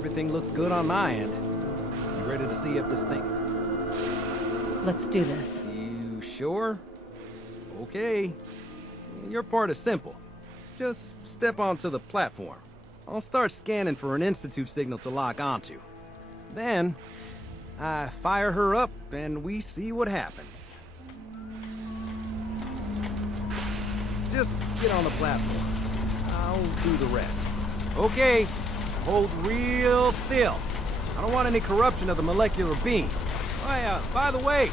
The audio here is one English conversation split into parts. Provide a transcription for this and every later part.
Everything looks good on my end. You ready to see if this thing... Let's do this. You sure? Okay. Your part is simple. Just step onto the platform. I'll start scanning for an Institute signal to lock onto. Then, I fire her up and we see what happens. Just get on the platform. I'll do the rest. Okay, hold real still. I don't want any corruption of the molecular beam. Oh, by the way,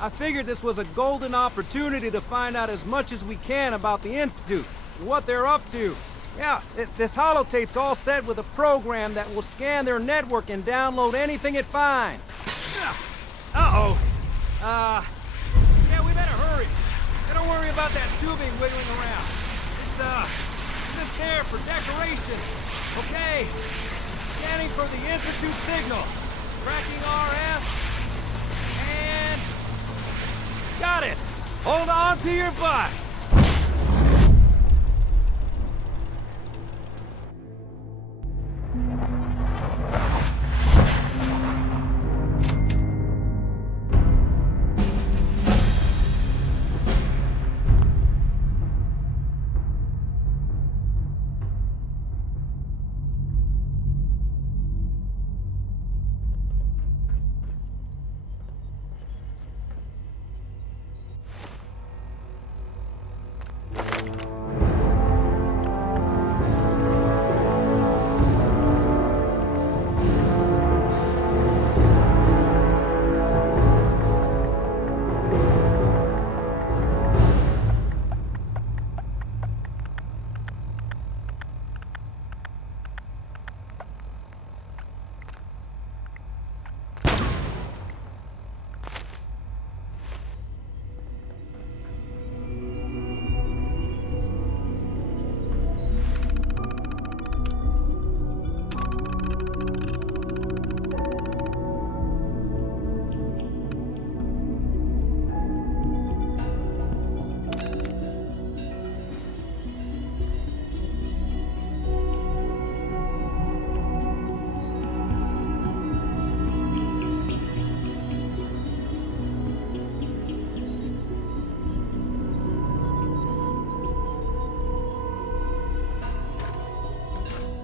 I figured this was a golden opportunity to find out as much as we can about the Institute, what they're up to. Yeah, this holotape's all set with a program that will scan their network and download anything it finds. Uh-oh. Yeah, we better hurry. Don't worry about that tubing wiggling around. It's just there for decoration. Okay. Scanning for the Institute signal. Tracking RF. And... got it. Hold on to your butt.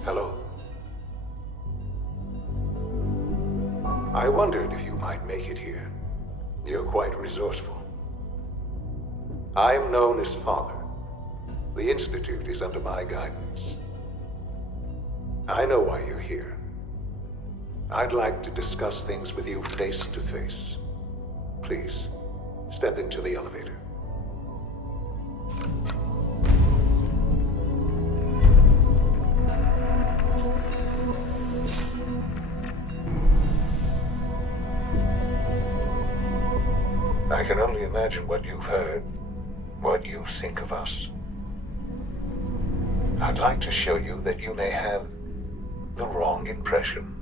Hello. I wondered if you might make it here. You're quite resourceful. I am known as Father. The Institute is under my guidance. I know why you're here. I'd like to discuss things with you face to face. Please, step into the elevator. I can only imagine what you've heard, what you think of us. I'd like to show you that you may have the wrong impression.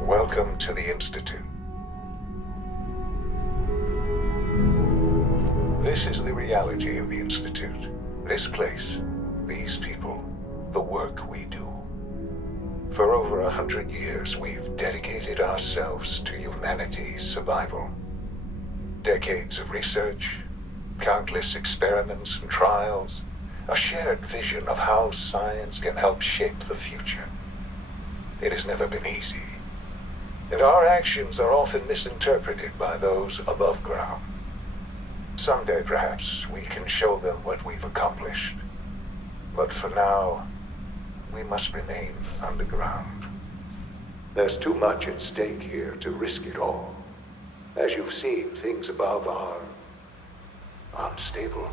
Welcome to the Institute. This is the reality of the Institute. This place, these people, the work we do. For over 100 years, we've dedicated ourselves to humanity's survival. Decades of research, countless experiments and trials, a shared vision of how science can help shape the future. It has never been easy, and our actions are often misinterpreted by those above ground. Someday, perhaps, we can show them what we've accomplished. But for now, we must remain underground. There's too much at stake here to risk it all. As you've seen, things above are unstable.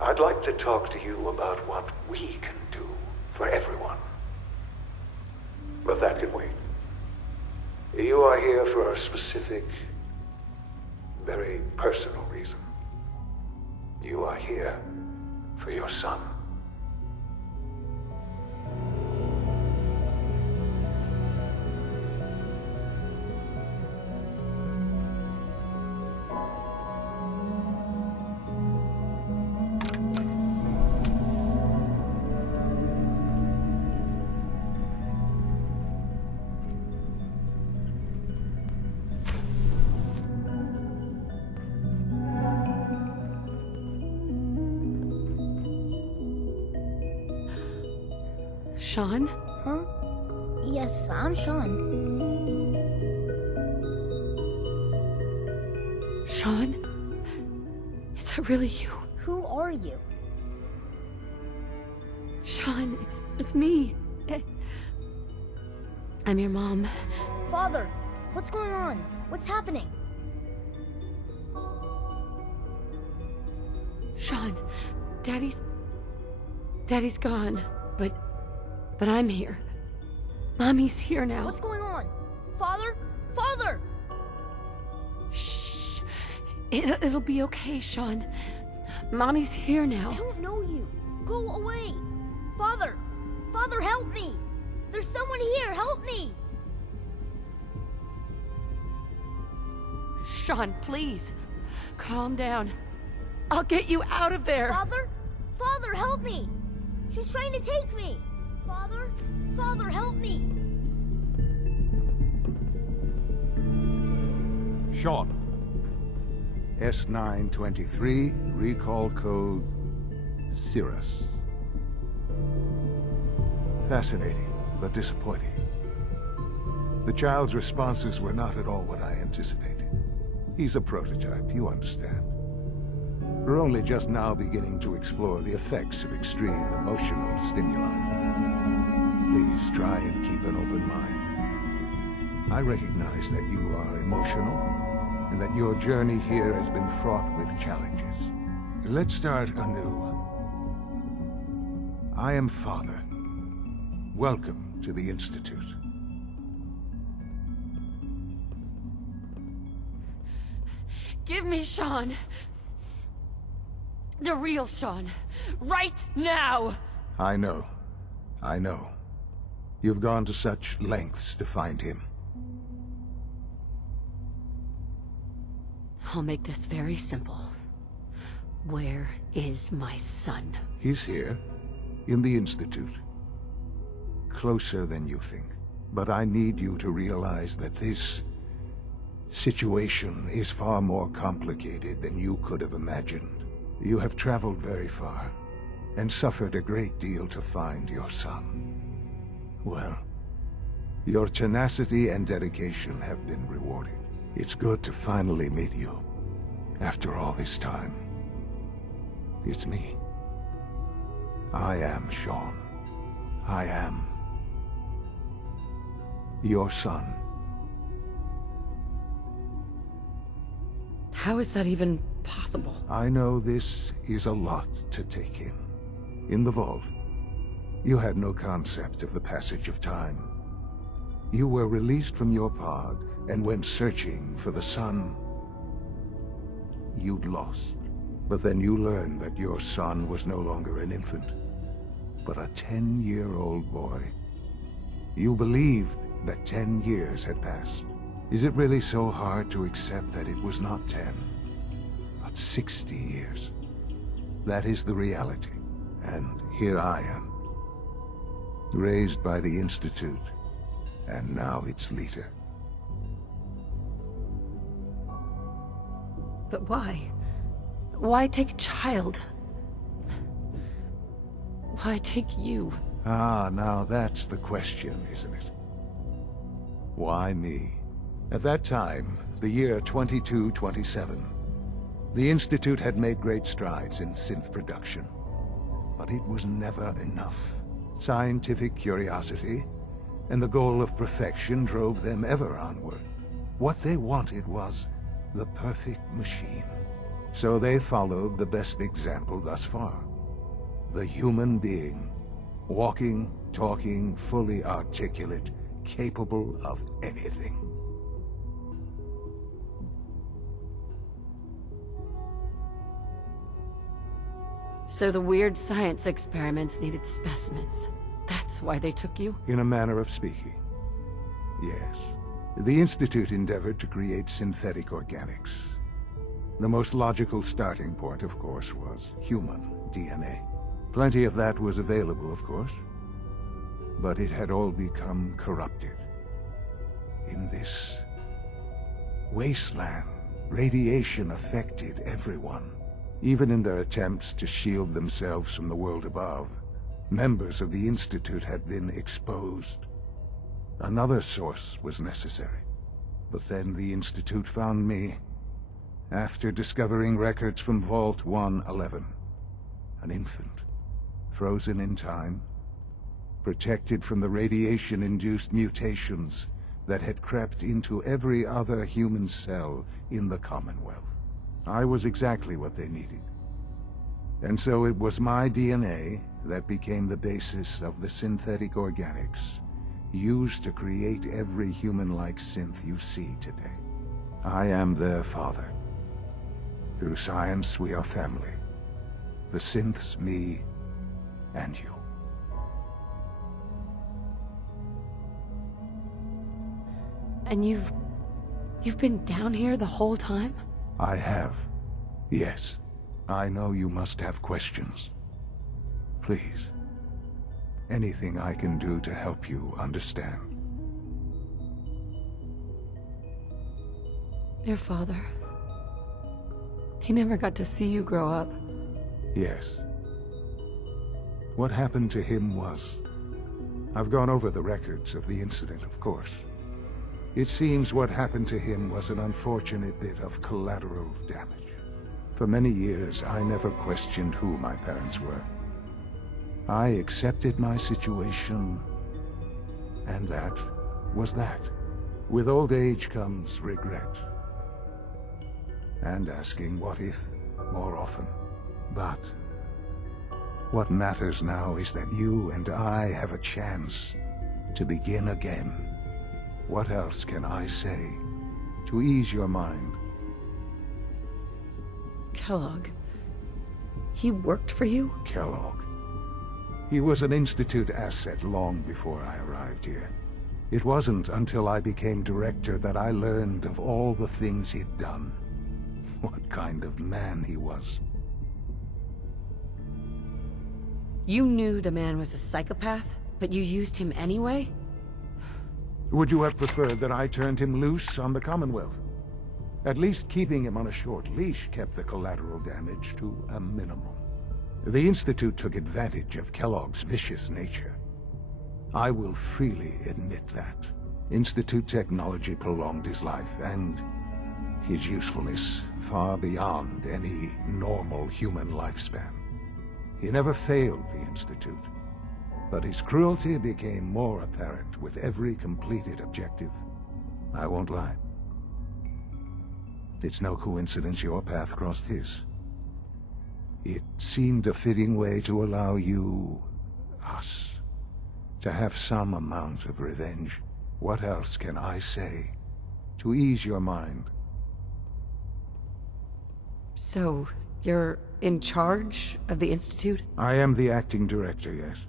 I'd like to talk to you about what we can do for everyone. But that can wait. You are here for a specific, very personal reason. You are here for your son. Sean? Huh? Yes, I'm Sean. Sean? Is that really you? Who are you? Sean, it's me. I'm your mom. Father, what's going on? What's happening? Sean, Daddy's gone, but I'm here. Mommy's here now. What's going on? Father? Father! Shh. It'll be okay, Sean. Mommy's here I now. don't know you. Go away. Father! Father, help me! There's someone here, help me! Sean, please. Calm down. I'll get you out of there. Father? Father, help me! She's trying to take me! Father? Father, help me! Sean. S923, recall code Cirrus. Fascinating, but disappointing. The child's responses were not at all what I anticipated. He's a prototype, you understand. We're only just now beginning to explore the effects of extreme emotional stimuli. Please try and keep an open mind. I recognize that you are emotional, and that your journey here has been fraught with challenges. Let's start anew. I am Father. Welcome to the Institute. Give me Sean. The real Sean. Right now! I know. I know. You've gone to such lengths to find him. I'll make this very simple. Where is my son? He's here, in the Institute. Closer than you think. But I need you to realize that this situation is far more complicated than you could have imagined. You have traveled very far, and suffered a great deal to find your son. Well, your tenacity and dedication have been rewarded. It's good to finally meet you, after all this time. It's me. I am Sean. I am your son. How is that even possible? I know this is a lot to take in. In the vault, you had no concept of the passage of time. You were released from your pod and went searching for the son you'd lost. But then you learned that your son was no longer an infant, but a 10-year-old boy. You believed that 10 years had passed. Is it really so hard to accept that it was not 10, but 60 years? That is the reality. And here I am, raised by the Institute, and now its leader. But why? Why take a child? Why take you? Ah, now that's the question, isn't it? Why me? At that time, the year 2227, the Institute had made great strides in synth production. But it was never enough. Scientific curiosity and the goal of perfection drove them ever onward. What they wanted was the perfect machine. So they followed the best example thus far. The human being. Walking, talking, fully articulate, capable of anything. So the weird science experiments needed specimens. That's why they took you? In a manner of speaking. Yes. The Institute endeavored to create synthetic organics. The most logical starting point, of course, was human DNA. Plenty of that was available, of course. But it had all become corrupted. In this wasteland, radiation affected everyone. Even in their attempts to shield themselves from the world above, Members of the Institute had been exposed. Another source was necessary. But then the Institute found me, after discovering records from Vault 111. An infant, frozen in time, protected from the radiation-induced mutations that had crept into every other human cell in the Commonwealth. I was exactly what they needed. And so it was my DNA that became the basis of the synthetic organics used to create every human-like synth you see today. I am their father. Through science, we are family. The synths, me, and you. And you've been down here the whole time? I have. Yes. I know you must have questions. Please. Anything I can do to help you understand. Your father. He never got to see you grow up. Yes. What happened to him was... I've gone over the records of the incident, of course. It seems what happened to him was an unfortunate bit of collateral damage. For many years, I never questioned who my parents were. I accepted my situation, and that was that. With old age comes regret. And asking what if more often. But what matters now is that you and I have a chance to begin again. What else can I say to ease your mind? Kellogg. He worked for you? Kellogg. He was an Institute asset long before I arrived here. It wasn't until I became director that I learned of all the things he'd done. What kind of man he was. You knew the man was a psychopath, but you used him anyway? Would you have preferred that I turned him loose on the Commonwealth? At least keeping him on a short leash kept the collateral damage to a minimum. The Institute took advantage of Kellogg's vicious nature. I will freely admit that. Institute technology prolonged his life, and his usefulness far beyond any normal human lifespan. He never failed the Institute, but his cruelty became more apparent with every completed objective. I won't lie. It's no coincidence your path crossed his. It seemed a fitting way to allow you, us, to have some amount of revenge. What else can I say to ease your mind? So, you're in charge of the Institute? I am the acting director, yes.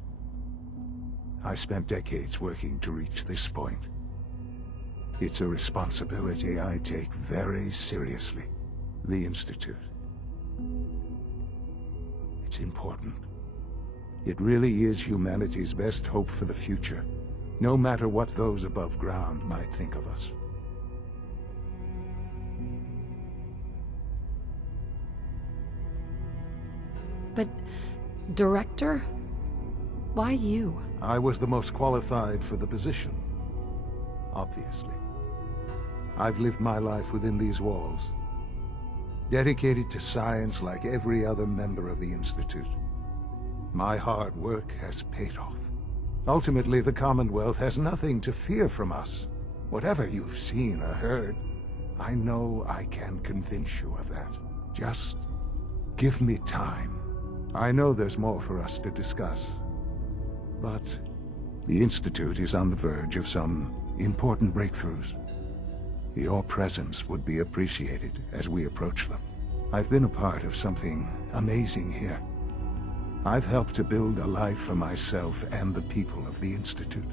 I spent decades working to reach this point. It's a responsibility I take very seriously. The Institute. It's important. It really is humanity's best hope for the future, no matter what those above ground might think of us. But... Director? Why you? I was the most qualified for the position. Obviously. I've lived my life within these walls, dedicated to science like every other member of the Institute. My hard work has paid off. Ultimately, the Commonwealth has nothing to fear from us. Whatever you've seen or heard, I know I can convince you of that. Just give me time. I know there's more for us to discuss. But the Institute is on the verge of some important breakthroughs. Your presence would be appreciated as we approach them. I've been a part of something amazing here. I've helped to build a life for myself and the people of the Institute.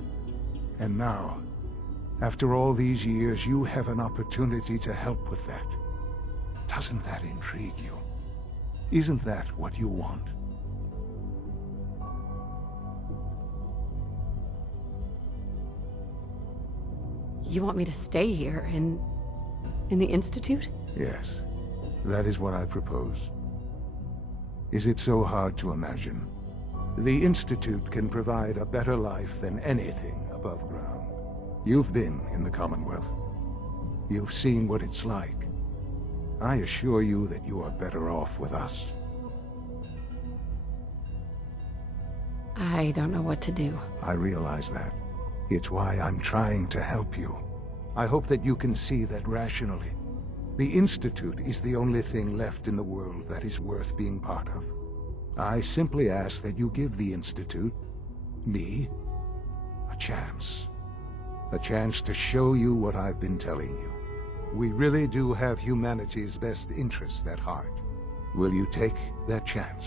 And now, after all these years, you have an opportunity to help with that. Doesn't that intrigue you? Isn't that what you want? You want me to stay here, in the Institute? Yes, that is what I propose. Is it so hard to imagine? The Institute can provide a better life than anything above ground. You've been in the Commonwealth. You've seen what it's like. I assure you that you are better off with us. I don't know what to do. I realize that. It's why I'm trying to help you. I hope that you can see that rationally. The Institute is the only thing left in the world that is worth being part of. I simply ask that you give the Institute, me, a chance. A chance to show you what I've been telling you. We really do have humanity's best interests at heart. Will you take that chance?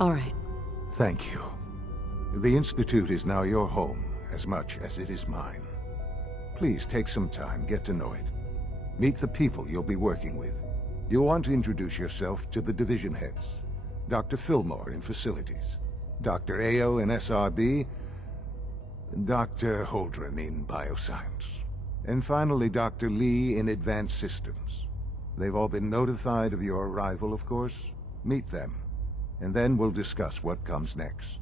All right. Thank you. The Institute is now your home, as much as it is mine. Please take some time, get to know it. Meet the people you'll be working with. You'll want to introduce yourself to the division heads. Dr. Fillmore in Facilities, Dr. Ayo in SRB, Dr. Holdren in Bioscience, and finally Dr. Lee in Advanced Systems. They've all been notified of your arrival, of course. Meet them, and then we'll discuss what comes next.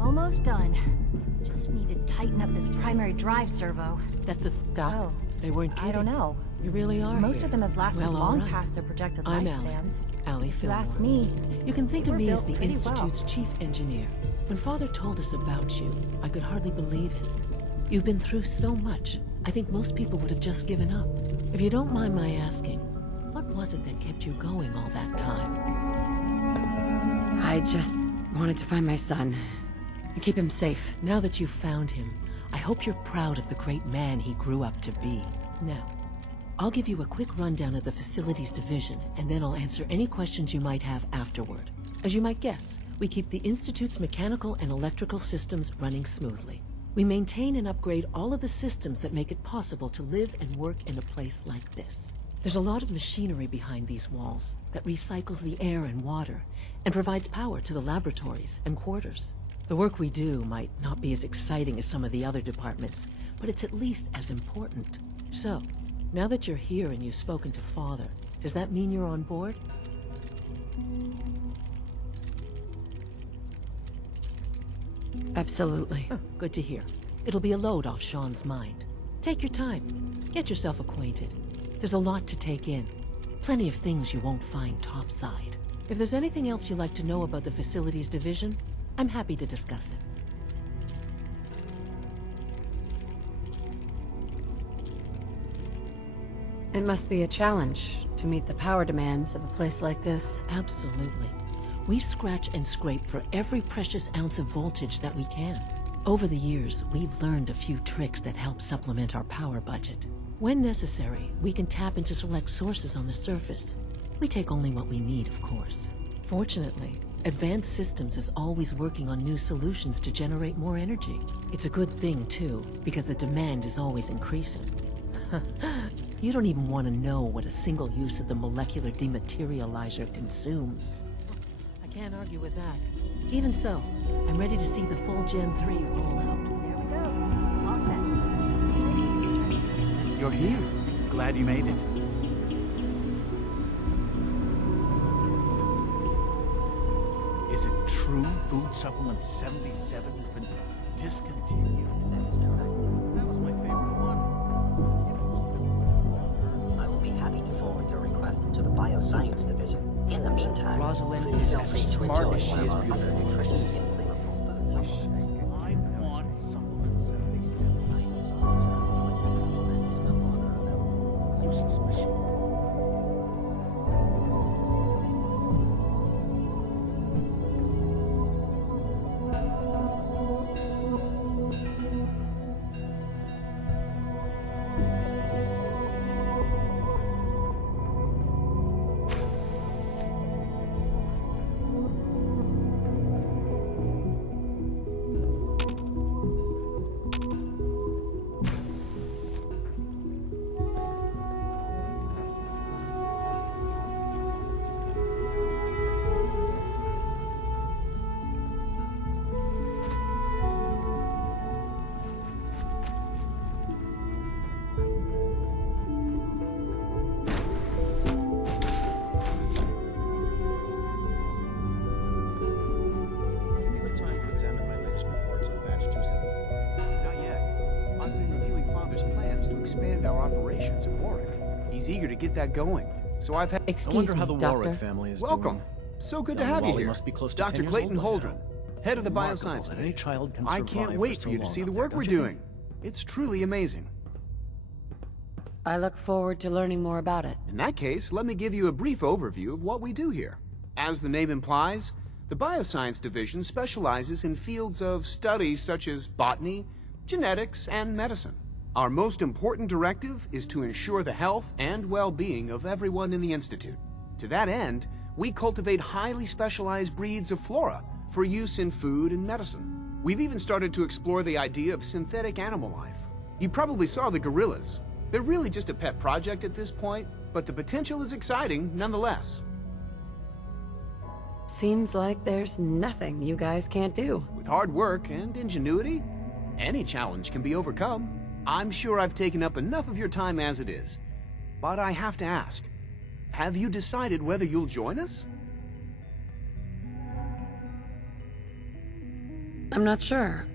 Almost done. Just need to tighten up this primary drive servo. That's a Doc. Oh, They weren't kidding. I don't know. You really are. Most here. of them have lasted Well, all long right. past their projected I'm lifespans. Allie If you Fillmore. ask me, You can think they of were me as built the pretty well. Institute's chief engineer. When Father told us about you, I could hardly believe it. You've been through so much. I think most people would have just given up. If you don't mind my asking, what was it that kept you going all that time? I just wanted to find my son and keep him safe. Now that you've found him, I hope you're proud of the great man he grew up to be. Now, I'll give you a quick rundown of the Facilities Division, and then I'll answer any questions you might have afterward. As you might guess, we keep the Institute's mechanical and electrical systems running smoothly. We maintain and upgrade all of the systems that make it possible to live and work in a place like this. There's a lot of machinery behind these walls that recycles the air and water and provides power to the laboratories and quarters. The work we do might not be as exciting as some of the other departments, but it's at least as important. So, now that you're here and you've spoken to Father, does that mean you're on board? Absolutely. Oh, good to hear. It'll be a load off Sean's mind. Take your time. Get yourself acquainted. There's a lot to take in. Plenty of things you won't find topside. If there's anything else you'd like to know about the Facilities Division, I'm happy to discuss it. It must be a challenge to meet the power demands of a place like this. Absolutely. We scratch and scrape for every precious ounce of voltage that we can. Over the years, we've learned a few tricks that help supplement our power budget. When necessary, we can tap into select sources on the surface. We take only what we need, of course. Fortunately, Advanced Systems is always working on new solutions to generate more energy. It's a good thing, too, because the demand is always increasing. You don't even want to know what a single use of the molecular dematerializer consumes. I can't argue with that. Even so, I'm ready to see the full Gen 3 roll out. There we go. All set. Ready? You're here. Glad you made it. Is it true Food Supplement 77 has been discontinued? That is correct. That was my favorite one. I will be happy to forward your request to the Bioscience Division. In the meantime, Rosalind please is feel as free to smart enjoy as she one is of our beautiful. other nutritious Just and flavorful food supplements. I want Supplement 77. I am sorry, sir, but that supplement is no longer available. Useless machine. Operations at Warwick. He's eager to get that going, so I've had. Excuse I wonder how me, the Warwick Doctor. family is Welcome. doing. So good to Young have you Wally here. must be close to Dr. 10 years Clayton old by now. Holdren, head of the Remarkable Bioscience that any Division. child can I survive can't wait so for you to long see up the there, work don't we're you doing. think? It's truly amazing. I look forward to learning more about it. In that case, let me give you a brief overview of what we do here. As the name implies, the Bioscience Division specializes in fields of studies such as botany, genetics, and medicine. Our most important directive is to ensure the health and well-being of everyone in the Institute. To that end, we cultivate highly specialized breeds of flora for use in food and medicine. We've even started to explore the idea of synthetic animal life. You probably saw the gorillas. They're really just a pet project at this point, but the potential is exciting nonetheless. Seems like there's nothing you guys can't do. With hard work and ingenuity, any challenge can be overcome. I'm sure I've taken up enough of your time as it is, but I have to ask, have you decided whether you'll join us? I'm not sure.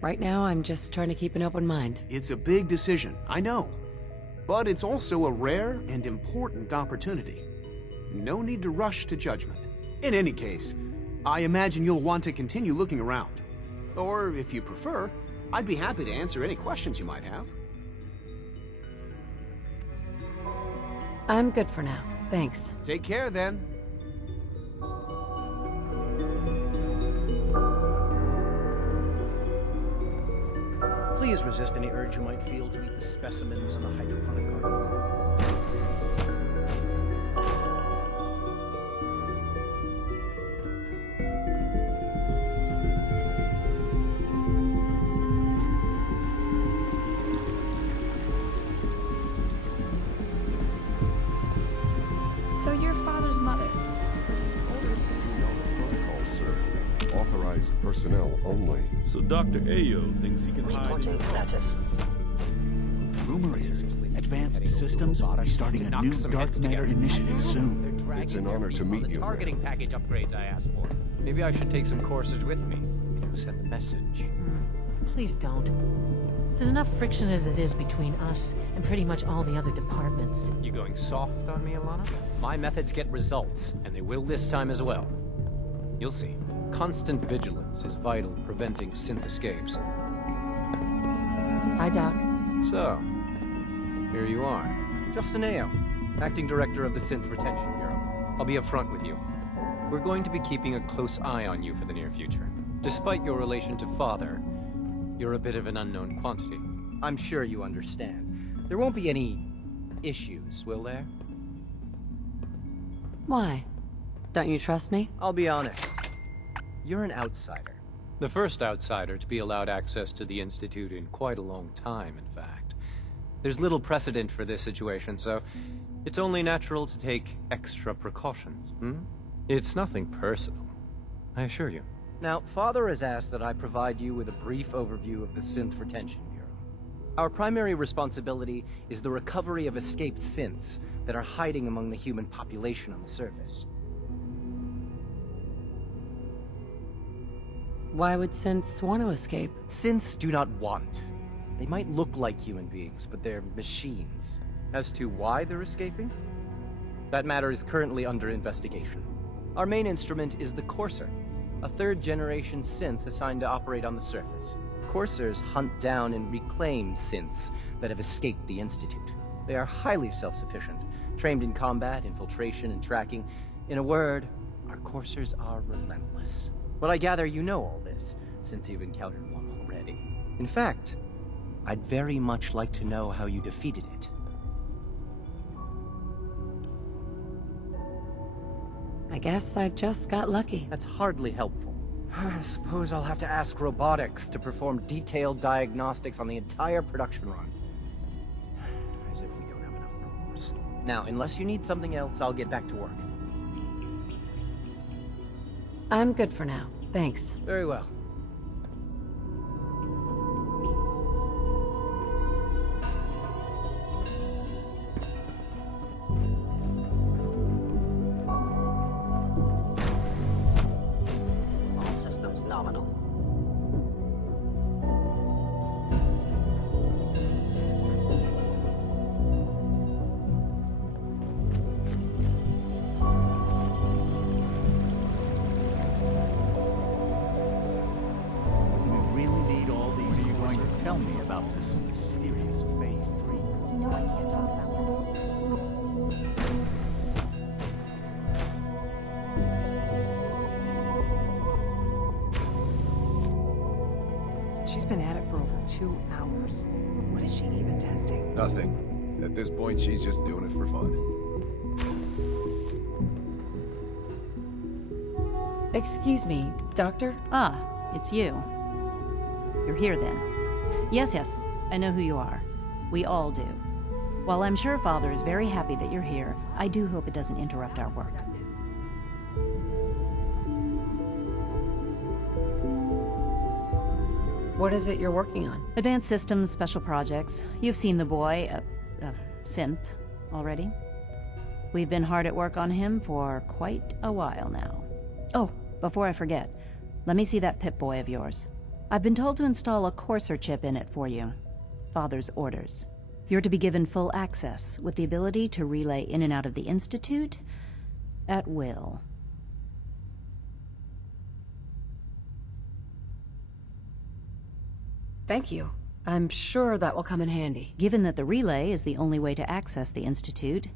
Right now I'm just trying to keep an open mind. It's a big decision, I know, but it's also a rare and important opportunity. No need to rush to judgment. In any case, I imagine you'll want to continue looking around. Or, if you prefer, I'd be happy to answer any questions you might have. I'm good for now. Thanks. Take care, then. Please resist any urge you might feel to eat the specimens in the hydroponic garden. So your father's mother. Protocol, sir. Authorized personnel only. So Dr. Ayo thinks he can hide Reporting in status. Rumor is Advanced Systems will be starting a new dark matter initiative soon. It's an honor to meet you. Targeting package upgrades I asked for. Maybe I should take some courses with me. Send a message. Please don't. There's enough friction as it is between us and pretty much all the other departments. You going soft on me, Alana? My methods get results, and they will this time as well. You'll see. Constant vigilance is vital in preventing synth escapes. Hi, Doc. So, here you are. Justin Ayo, Acting Director of the Synth Retention Bureau. I'll be up front with you. We're going to be keeping a close eye on you for the near future. Despite your relation to Father, you're a bit of an unknown quantity. I'm sure you understand. There won't be any issues, will there? Why? Don't you trust me? I'll be honest. You're an outsider. The first outsider to be allowed access to the Institute in quite a long time, in fact. There's little precedent for this situation, so it's only natural to take extra precautions, It's nothing personal, I assure you. Now, Father has asked that I provide you with a brief overview of the Synth Retention Bureau. Our primary responsibility is the recovery of escaped synths that are hiding among the human population on the surface. Why would synths want to escape? Synths do not want. They might look like human beings, but they're machines. As to why they're escaping? That matter is currently under investigation. Our main instrument is the Courser, a third-generation synth assigned to operate on the surface. Coursers hunt down and reclaim synths that have escaped the Institute. They are highly self-sufficient, trained in combat, infiltration, and tracking. In a word, our Coursers are relentless. But I gather you know all this, since you've encountered one already. In fact, I'd very much like to know how you defeated it. I guess I just got lucky. That's hardly helpful. I suppose I'll have to ask robotics to perform detailed diagnostics on the entire production run. As if we don't have enough problems. Now, unless you need something else, I'll get back to work. I'm good for now. Thanks. Very well. All systems nominal. Tell me about this mysterious Phase 3. You know I can't talk about that. She's been at it for over 2 hours. What is she even testing? Nothing. At this point, she's just doing it for fun. Excuse me, Doctor? Ah, it's you. You're here then. Yes, I know who you are. We all do. While I'm sure Father is very happy that you're here, I do hope it doesn't interrupt our work. What is it you're working on? Advanced Systems Special Projects. You've seen the boy, Synth, already. We've been hard at work on him for quite a while now. Oh, before I forget, let me see that Pip-Boy of yours. I've been told to install a Courser chip in it for you. Father's orders. You're to be given full access, with the ability to relay in and out of the Institute at will. Thank you. I'm sure that will come in handy. Given that the relay is the only way to access the Institute,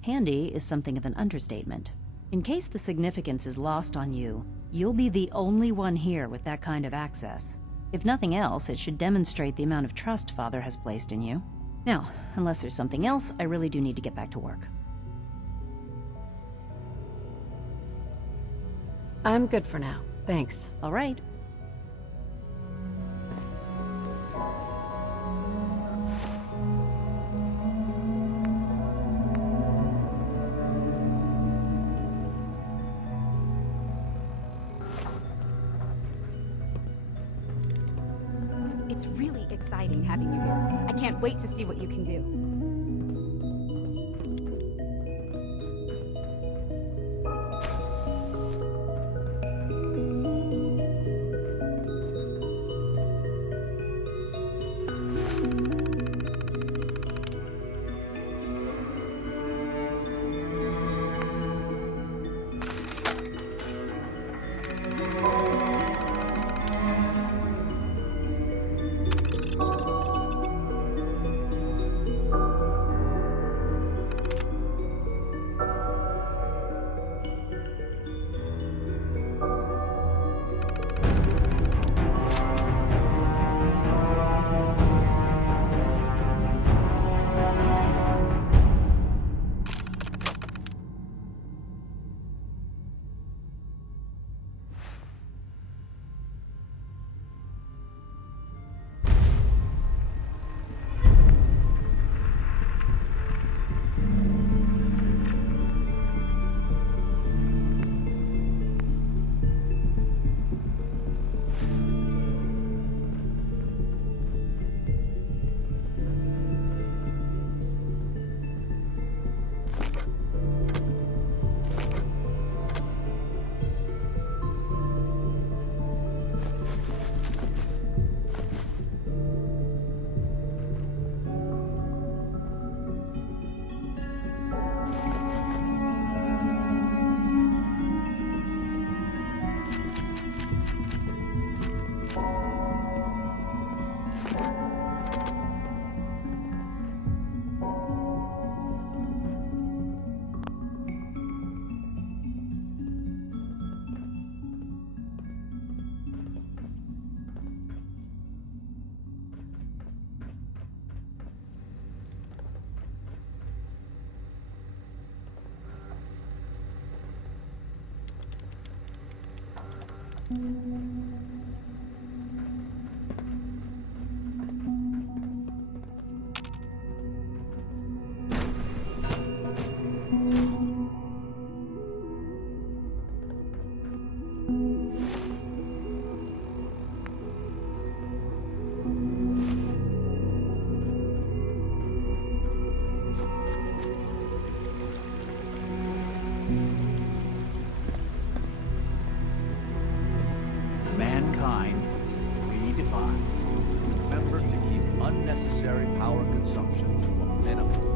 handy is something of an understatement. In case the significance is lost on you, you'll be the only one here with that kind of access. If nothing else, it should demonstrate the amount of trust Father has placed in you. Now, unless there's something else, I really do need to get back to work. I'm good for now. Thanks. All right. It's really exciting having you here. I can't wait to see what you can do. Mankind redefined. Remember to keep unnecessary power consumption to a minimum.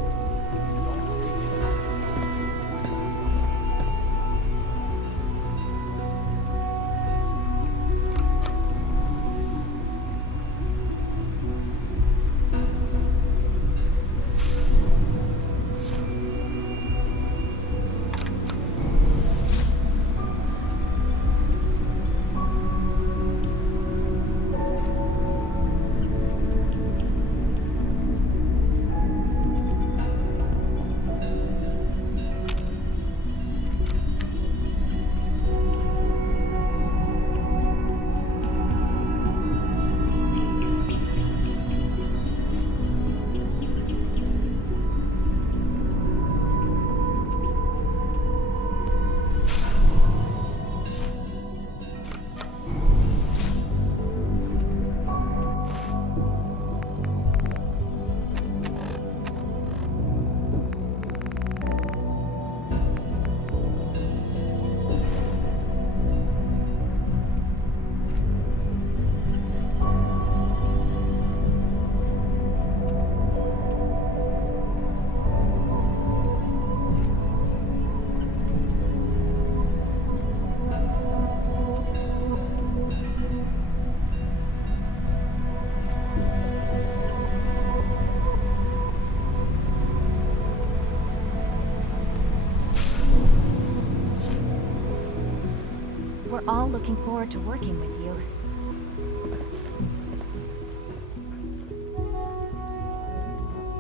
We're all looking forward to working with you.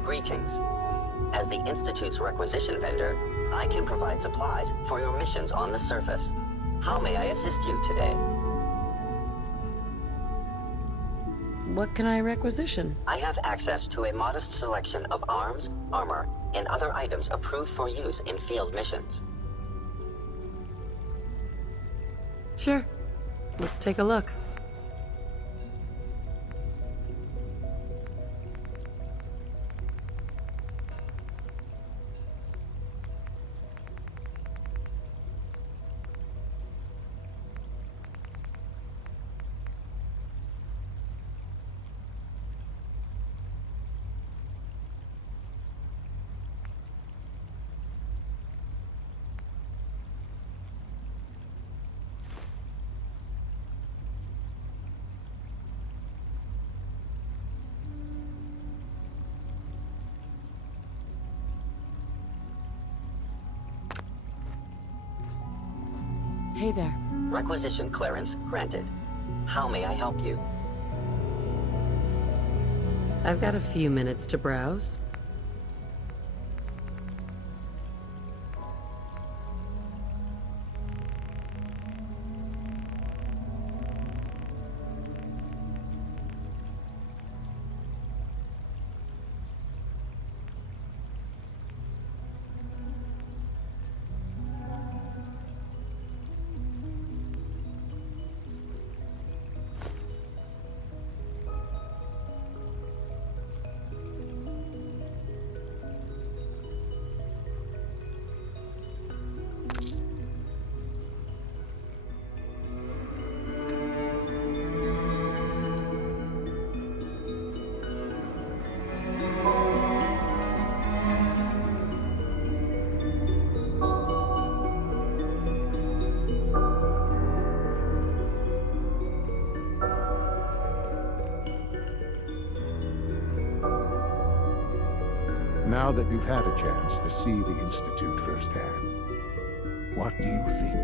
Greetings. As the Institute's requisition vendor, I can provide supplies for your missions on the surface. How may I assist you today? What can I requisition? I have access to a modest selection of arms, armor, and other items approved for use in field missions. Sure. Let's take a look. Hey there. Requisition clearance granted. How may I help you? I've got a few minutes to browse. Now that you've had a chance to see the Institute firsthand, what do you think?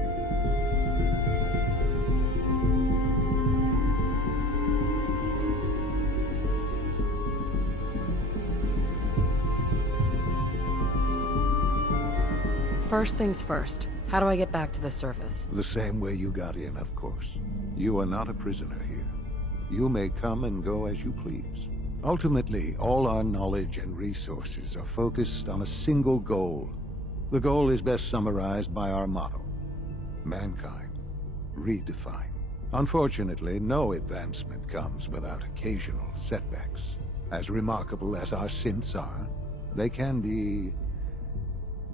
First things first. How do I get back to the surface? The same way you got in, of course. You are not a prisoner here. You may come and go as you please. Ultimately, all our knowledge and resources are focused on a single goal. The goal is best summarized by our motto: mankind, redefined. Unfortunately, no advancement comes without occasional setbacks. As remarkable as our synths are, they can be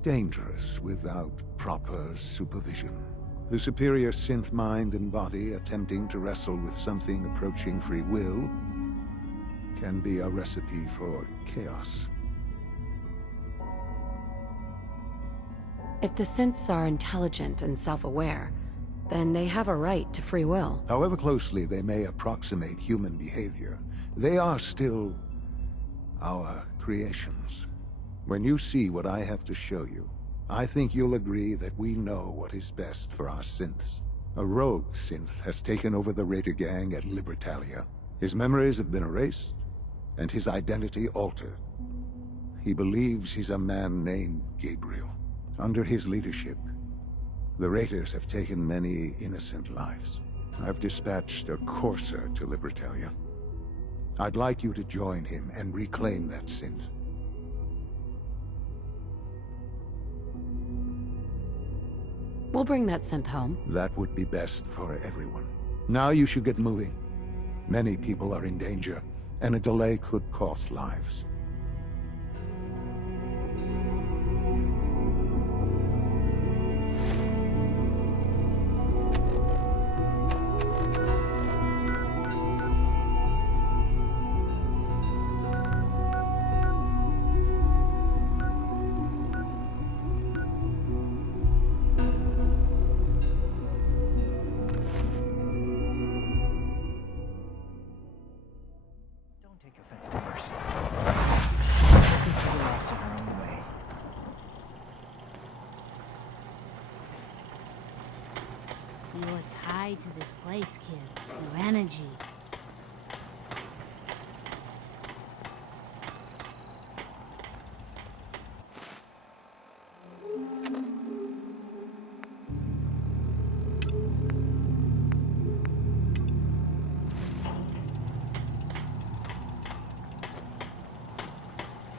dangerous without proper supervision. The superior synth mind and body attempting to wrestle with something approaching free will can be a recipe for chaos. If the synths are intelligent and self-aware, then they have a right to free will. However closely they may approximate human behavior, they are still our creations. When you see what I have to show you, I think you'll agree that we know what is best for our synths. A rogue synth has taken over the Raider gang at Libertalia. His memories have been erased, and his identity altered. He believes he's a man named Gabriel. Under his leadership, the Raiders have taken many innocent lives. I've dispatched a courser to Libertalia. I'd like you to join him and reclaim that synth. We'll bring that synth home. That would be best for everyone. Now you should get moving. Many people are in danger, and a delay could cost lives. You're tied to this place, kid. Your energy.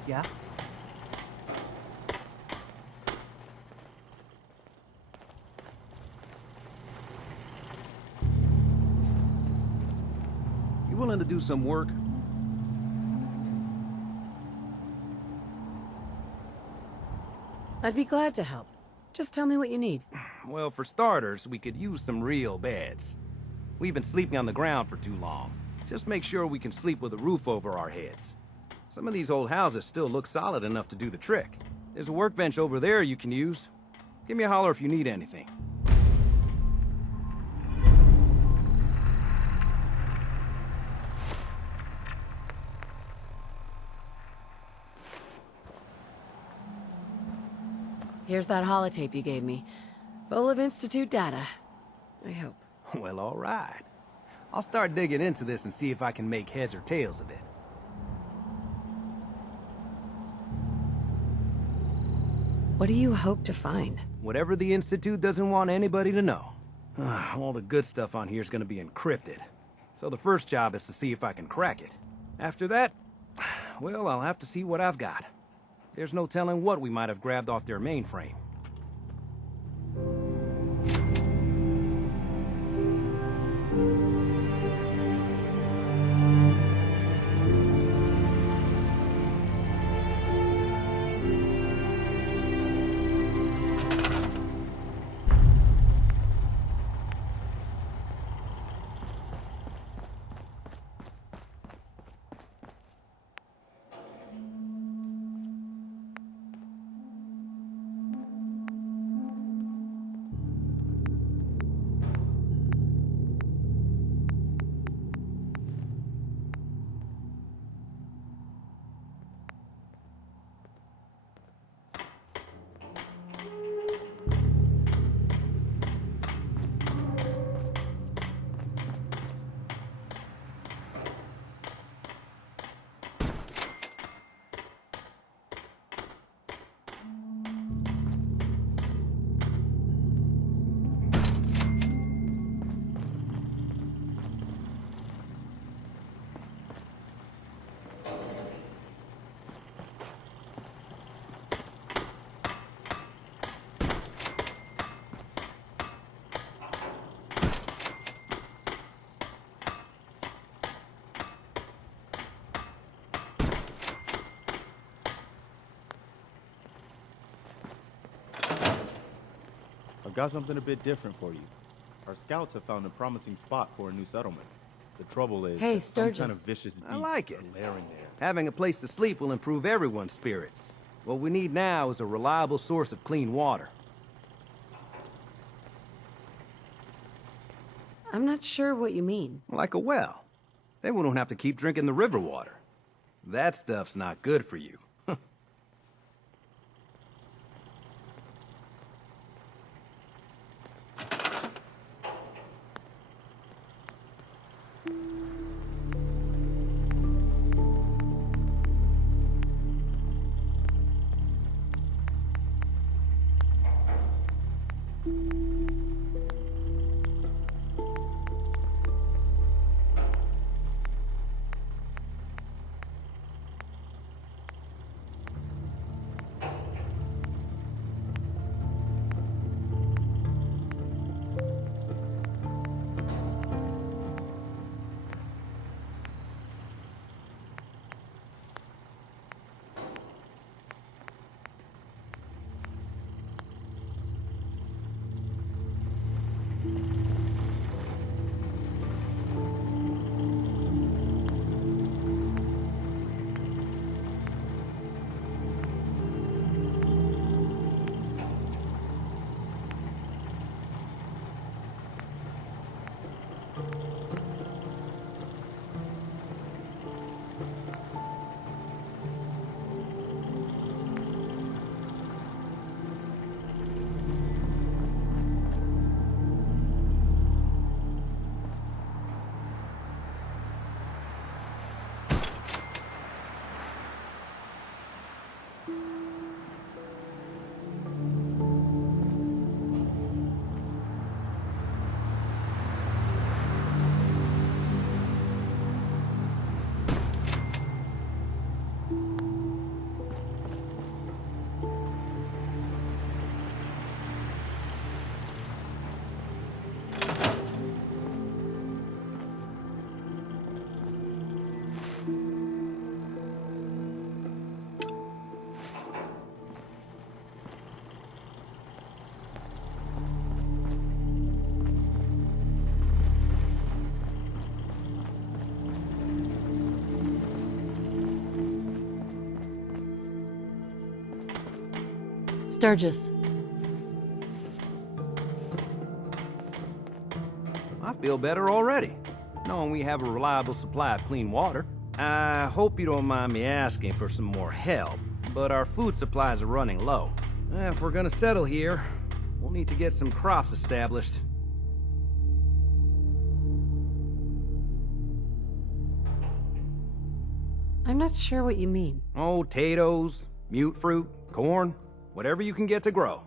Yeah? You willing to do some work? I'd be glad to help. Just tell me what you need. Well, for starters, we could use some real beds. We've been sleeping on the ground for too long. Just make sure we can sleep with a roof over our heads. Some of these old houses still look solid enough to do the trick. There's a workbench over there you can use. Give me a holler if you need anything. Here's that holotape you gave me. Full of Institute data. I hope. Well, all right. I'll start digging into this and see if I can make heads or tails of it. What do you hope to find? Whatever the Institute doesn't want anybody to know. All the good stuff on here is going to be encrypted. So the first job is to see if I can crack it. After that, well, I'll have to see what I've got. There's no telling what we might have grabbed off their mainframe. got something a bit different for you. Our scouts have found a promising spot for a new settlement. The trouble is Hey, that some kind of Sturgis. vicious beasts I like it. are lairing there. Having a place to sleep will improve everyone's spirits. What we need now is a reliable source of clean water. I'm not sure what you mean. Like a well. Then we don't have to keep drinking the river water. That stuff's not good for you. Sturgis. I feel better already, knowing we have a reliable supply of clean water. I hope you don't mind me asking for some more help, but our food supplies are running low. If we're gonna settle here, we'll need to get some crops established. I'm not sure what you mean. Oh, potatoes, mute fruit, corn, whatever you can get to grow.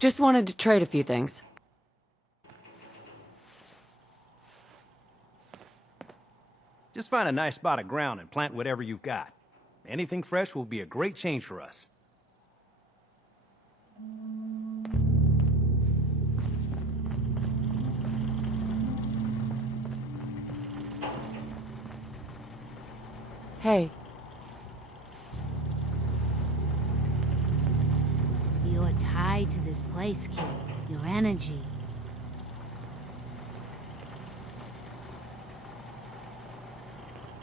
Just wanted to trade a few things. Just find a nice spot of ground and plant whatever you've got. Anything fresh will be a great change for us. Hey. You're tied to this place, kid. Your energy.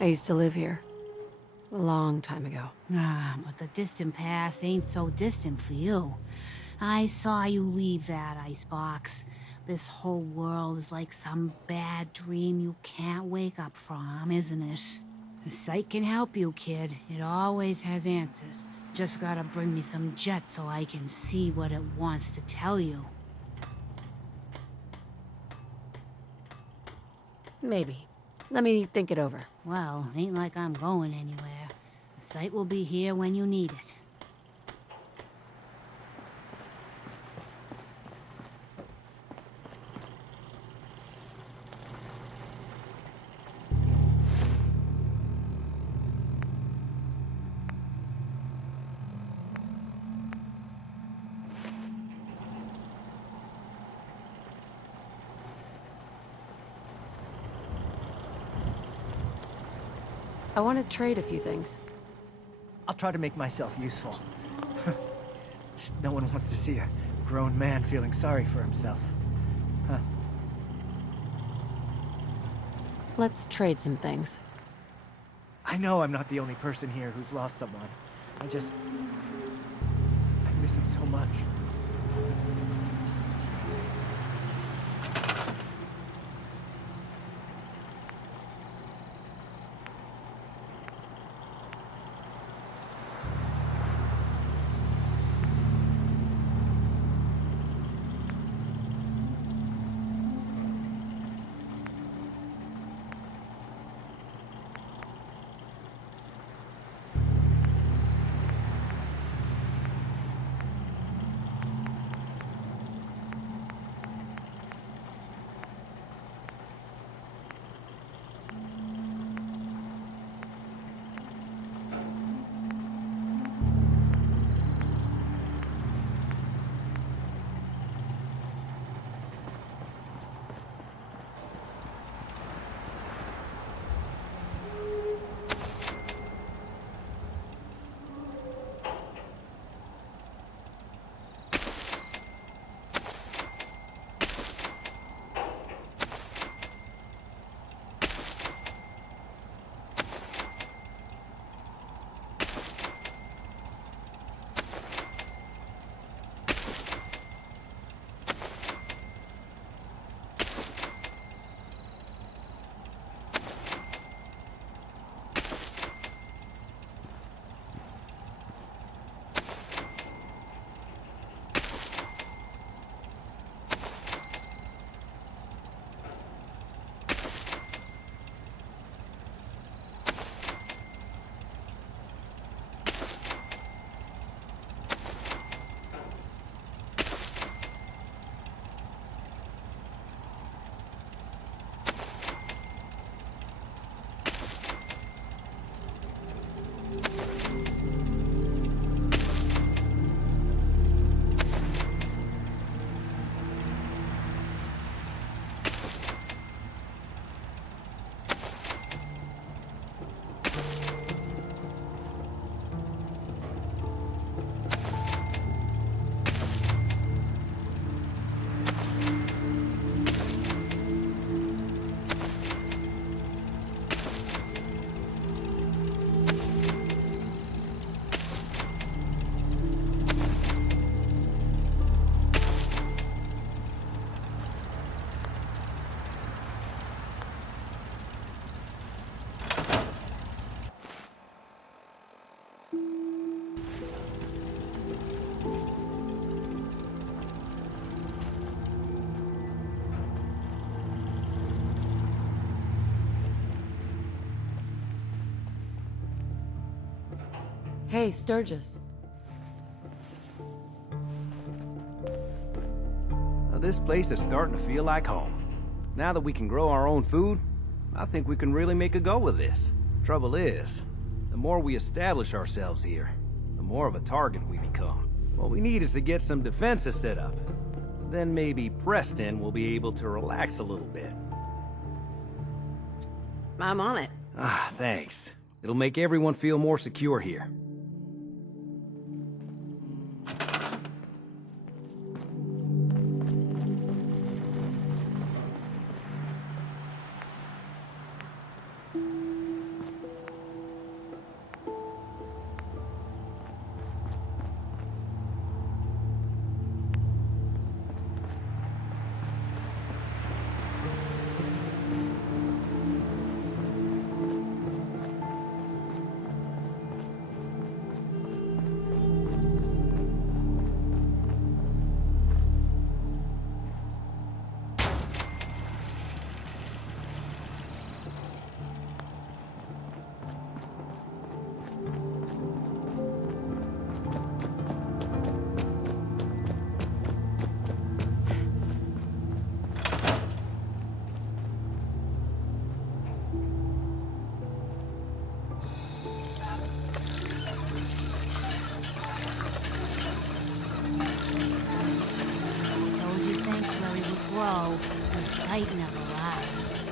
I used to live here. A long time ago. Ah, but the distant past ain't so distant for you. I saw you leave that icebox. This whole world is like some bad dream you can't wake up from, isn't it? The sight can help you, kid. It always has answers. Just gotta bring me some jet so I can see what it wants to tell you. Maybe. Let me think it over. Well, ain't like I'm going anywhere. The sight will be here when you need it. I want to trade a few things. I'll try to make myself useful. No one wants to see a grown man feeling sorry for himself. Huh. Let's trade some things. I know I'm not the only person here who's lost someone. I miss him so much. Hey, Sturgis. Now, this place is starting to feel like home. Now that we can grow our own food, I think we can really make a go with this. Trouble is, the more we establish ourselves here, the more of a target we become. What we need is to get some defenses set up. Then maybe Preston will be able to relax a little bit. I'm on it. Ah, thanks. It'll make everyone feel more secure here. Whoa, the sight never lies.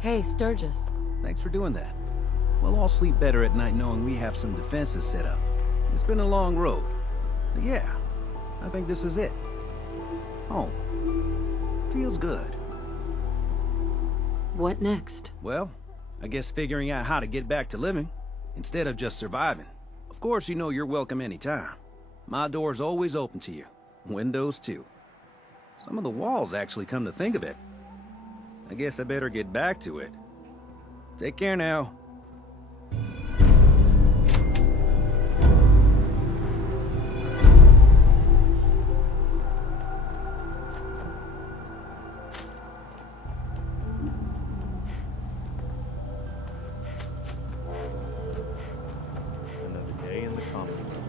Hey, Sturgis. Thanks for doing that. We'll all sleep better at night knowing we have some defenses set up. It's been a long road. But yeah, I think this is it. Home. Feels good. What next? Well, I guess figuring out how to get back to living, instead of just surviving. Of course, you know you're welcome anytime. My door's always open to you. Windows, too. Some of the walls, actually, come to think of it. I guess I better get back to it. Take care now. Another day in the Commonwealth.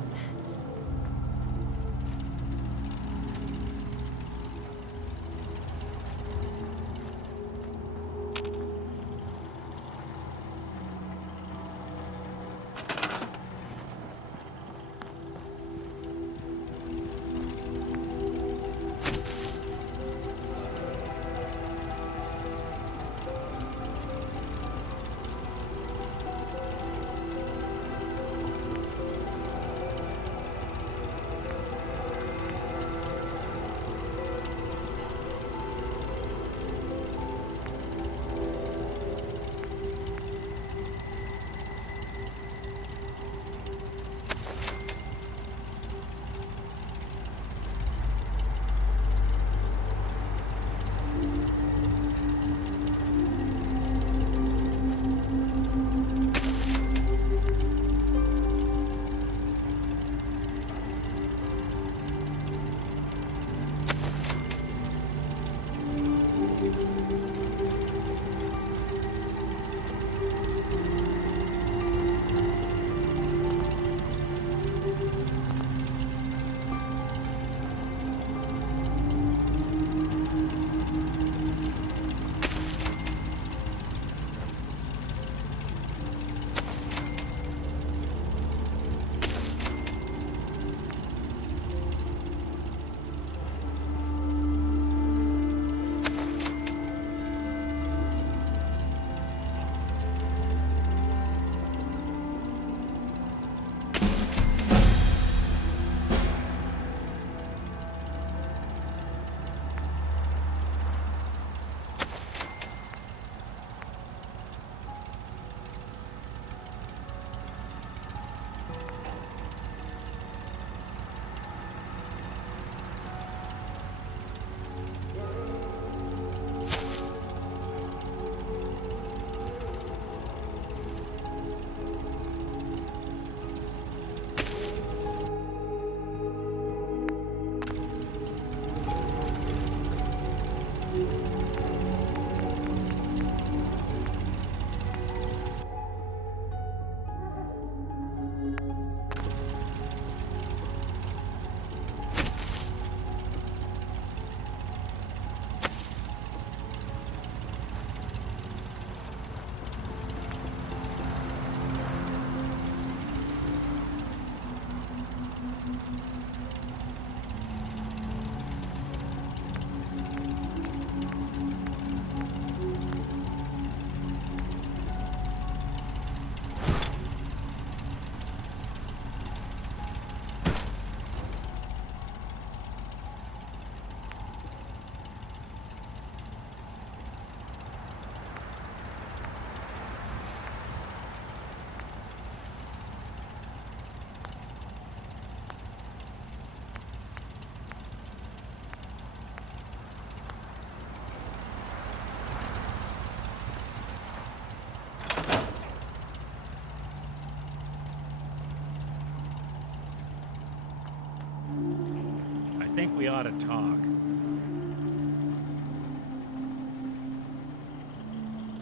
I think we ought to talk.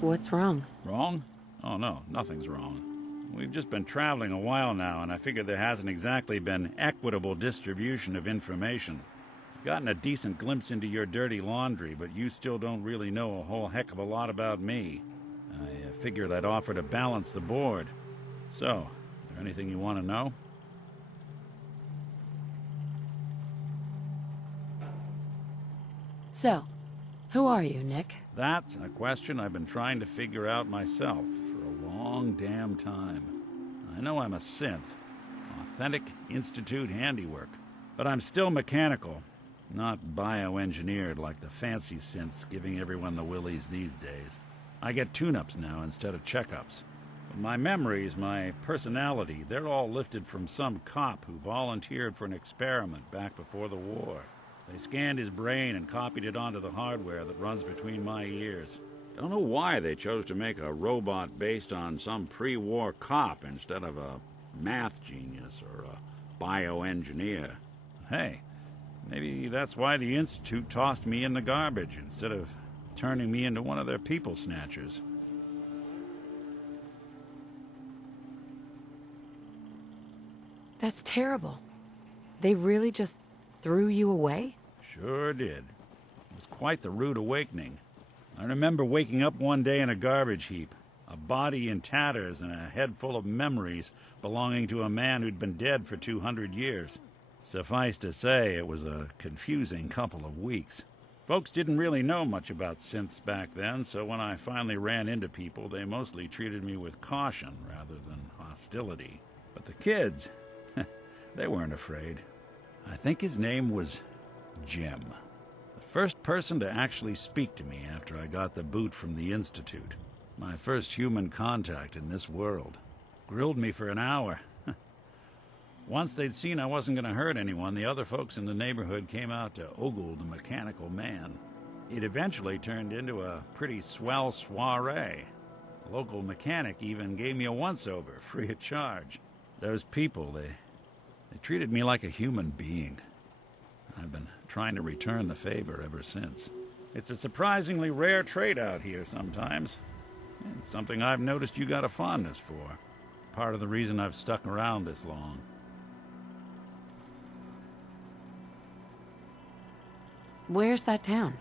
What's wrong? Wrong? Oh, no, nothing's wrong. We've just been traveling a while now, and I figure there hasn't exactly been equitable distribution of information. I've gotten a decent glimpse into your dirty laundry, but you still don't really know a whole heck of a lot about me. I figured I'd offer to balance the board. So, is there anything you want to know? So, Who are you, Nick? That's a question I've been trying to figure out myself for a long damn time. I know I'm a synth, authentic Institute handiwork, but I'm still mechanical, not bioengineered like the fancy synths giving everyone the willies these days. I get tune-ups now instead of checkups. But my memories, my personality, they're all lifted from some cop who volunteered for an experiment back before the war. They scanned his brain and copied it onto the hardware that runs between my ears. Don't know why they chose to make a robot based on some pre-war cop instead of a math genius or a bioengineer. Hey, maybe that's why the Institute tossed me in the garbage instead of turning me into one of their people snatchers. That's terrible. They really just threw you away? Sure did. It was quite the rude awakening. I remember waking up one day in a garbage heap, a body in tatters and a head full of memories belonging to a man who'd been dead for 200 years. Suffice to say, it was a confusing couple of weeks. Folks didn't really know much about synths back then, so when I finally ran into people, they mostly treated me with caution rather than hostility. But the kids, they weren't afraid. I think his name was Jim. The first person to actually speak to me after I got the boot from the Institute. My first human contact in this world. Grilled me for an hour. Once they'd seen I wasn't going to hurt anyone, the other folks in the neighborhood came out to ogle the mechanical man. It eventually turned into a pretty swell soiree. The local mechanic even gave me a once-over, free of charge. Those people, they treated me like a human being. I've been trying to return the favor ever since. It's a surprisingly rare trait out here sometimes. It's something I've noticed you got a fondness for. Part of the reason I've stuck around this long. Where's that town?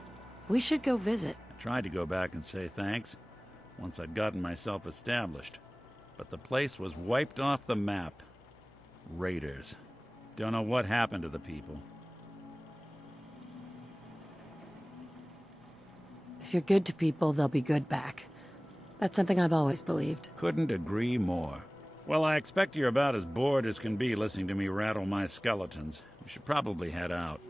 We should go visit. I tried to go back and say thanks, once I'd gotten myself established. But the place was wiped off the map. Raiders. Don't know what happened to the people. If you're good to people, they'll be good back. That's something I've always believed. Couldn't agree more. Well, I expect you're about as bored as can be listening to me rattle my skeletons. We should probably head out.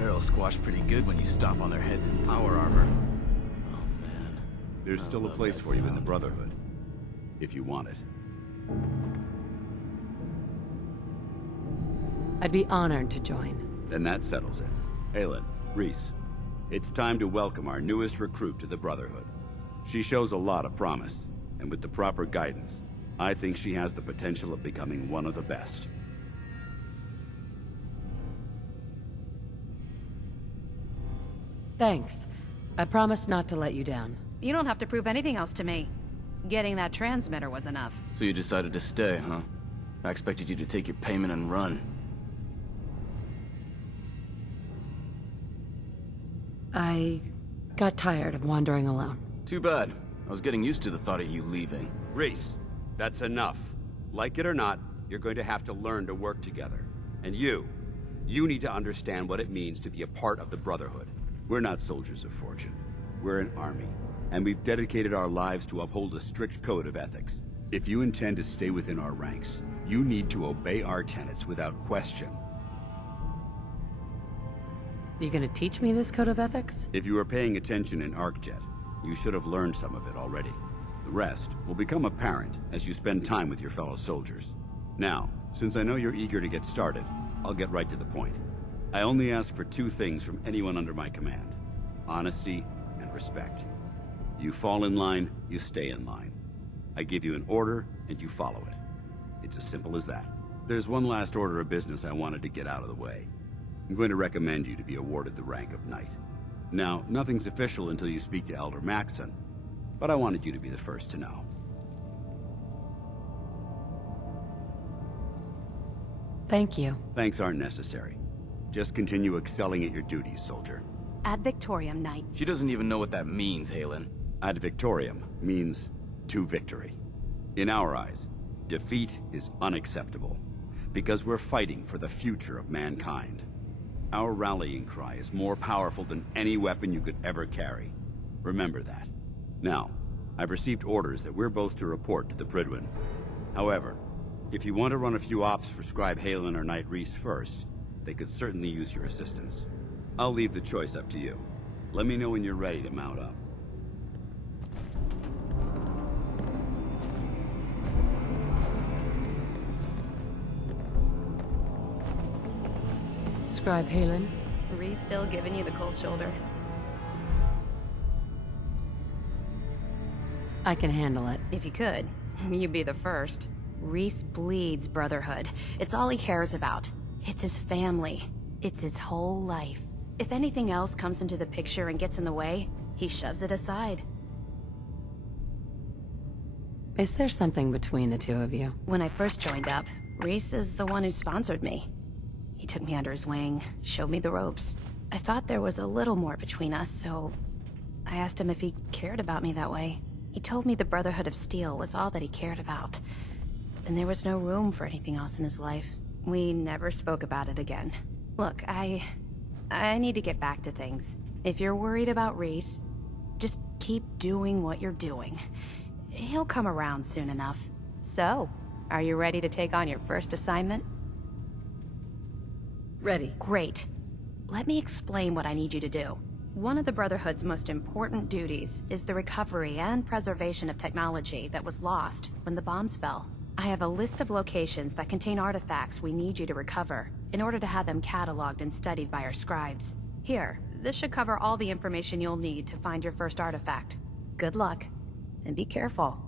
Ferals squashed pretty good when you stomp on their heads in power armor. There's still a place for you in the Brotherhood, if you want it. I'd be honored to join. Then that settles it. Aylin, Rhys, it's time to welcome our newest recruit to the Brotherhood. She shows a lot of promise, and with the proper guidance, I think she has the potential of becoming one of the best. Thanks. I promise not to let you down. You don't have to prove anything else to me. Getting that transmitter was enough. So you decided to stay, huh? I expected you to take your payment and run. I got tired of wandering alone. Too bad. I was getting used to the thought of you leaving. Rhys, that's enough. Like it or not, you're going to have to learn to work together. And you need to understand what it means to be a part of the Brotherhood. We're not soldiers of fortune. We're an army, and we've dedicated our lives to uphold a strict code of ethics. If you intend to stay within our ranks, you need to obey our tenets without question. You gonna teach me this code of ethics? If you were paying attention in ArcJet, you should have learned some of it already. The rest will become apparent as you spend time with your fellow soldiers. Now, since I know you're eager to get started, I'll get right to the point. I only ask for two things from anyone under my command: honesty and respect. You fall in line, you stay in line. I give you an order, and you follow it. It's as simple as that. There's one last order of business I wanted to get out of the way. I'm going to recommend you to be awarded the rank of Knight. Now, nothing's official until you speak to Elder Maxson, but I wanted you to be the first to know. Thank you. Thanks aren't necessary. Just continue excelling at your duties, soldier. Ad Victoriam, Knight. She doesn't even know what that means, Haylin. Ad Victoriam means to victory. In our eyes, defeat is unacceptable, because we're fighting for the future of mankind. Our rallying cry is more powerful than any weapon you could ever carry. Remember that. Now, I've received orders that we're both to report to the Prydwen. However, if you want to run a few ops for Scribe Haylin or Knight Rhys first, they could certainly use your assistance. I'll leave the choice up to you. Let me know when you're ready to mount up. Scribe Haylin. Rhys still giving you the cold shoulder. I can handle it. If you could, you'd be the first. Rhys bleeds Brotherhood. It's all he cares about. It's his family. It's his whole life. If anything else comes into the picture and gets in the way, he shoves it aside. Is there something between the two of you? When I first joined up, Rhys is the one who sponsored me. He took me under his wing, showed me the ropes. I thought there was a little more between us, so I asked him if he cared about me that way. He told me the Brotherhood of Steel was all that he cared about, and there was no room for anything else in his life. We never spoke about it again. Look, I need to get back to things. If you're worried about Rhys, just keep doing what you're doing. He'll come around soon enough. So, are you ready to take on your first assignment? Ready. Great. Let me explain what I need you to do. One of the Brotherhood's most important duties is the recovery and preservation of technology that was lost when the bombs fell. I have a list of locations that contain artifacts we need you to recover in order to have them cataloged and studied by our scribes. Here, this should cover all the information you'll need to find your first artifact. Good luck, and be careful.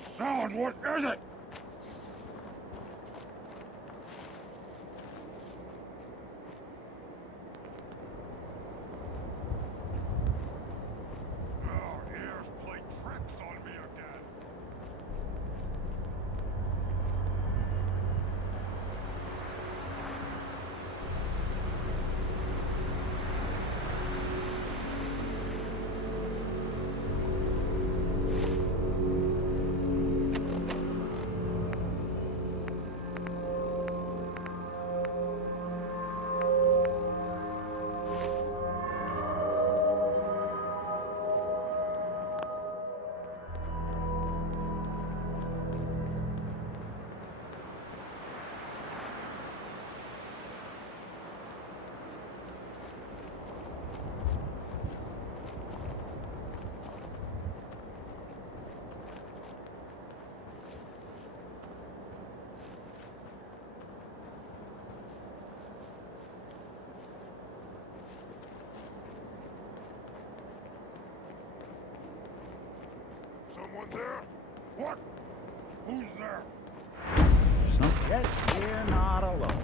Sound, what is it? Our ears play tricks on me again. Someone there? What? Who's there? So guess we're not alone.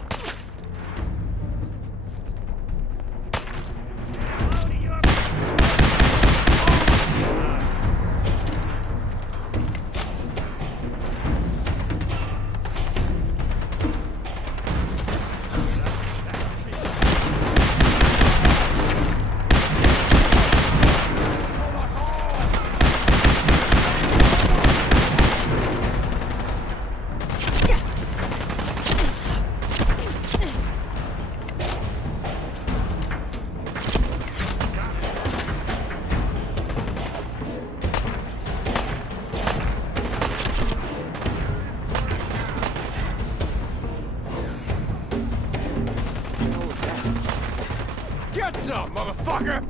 Get some, motherfucker!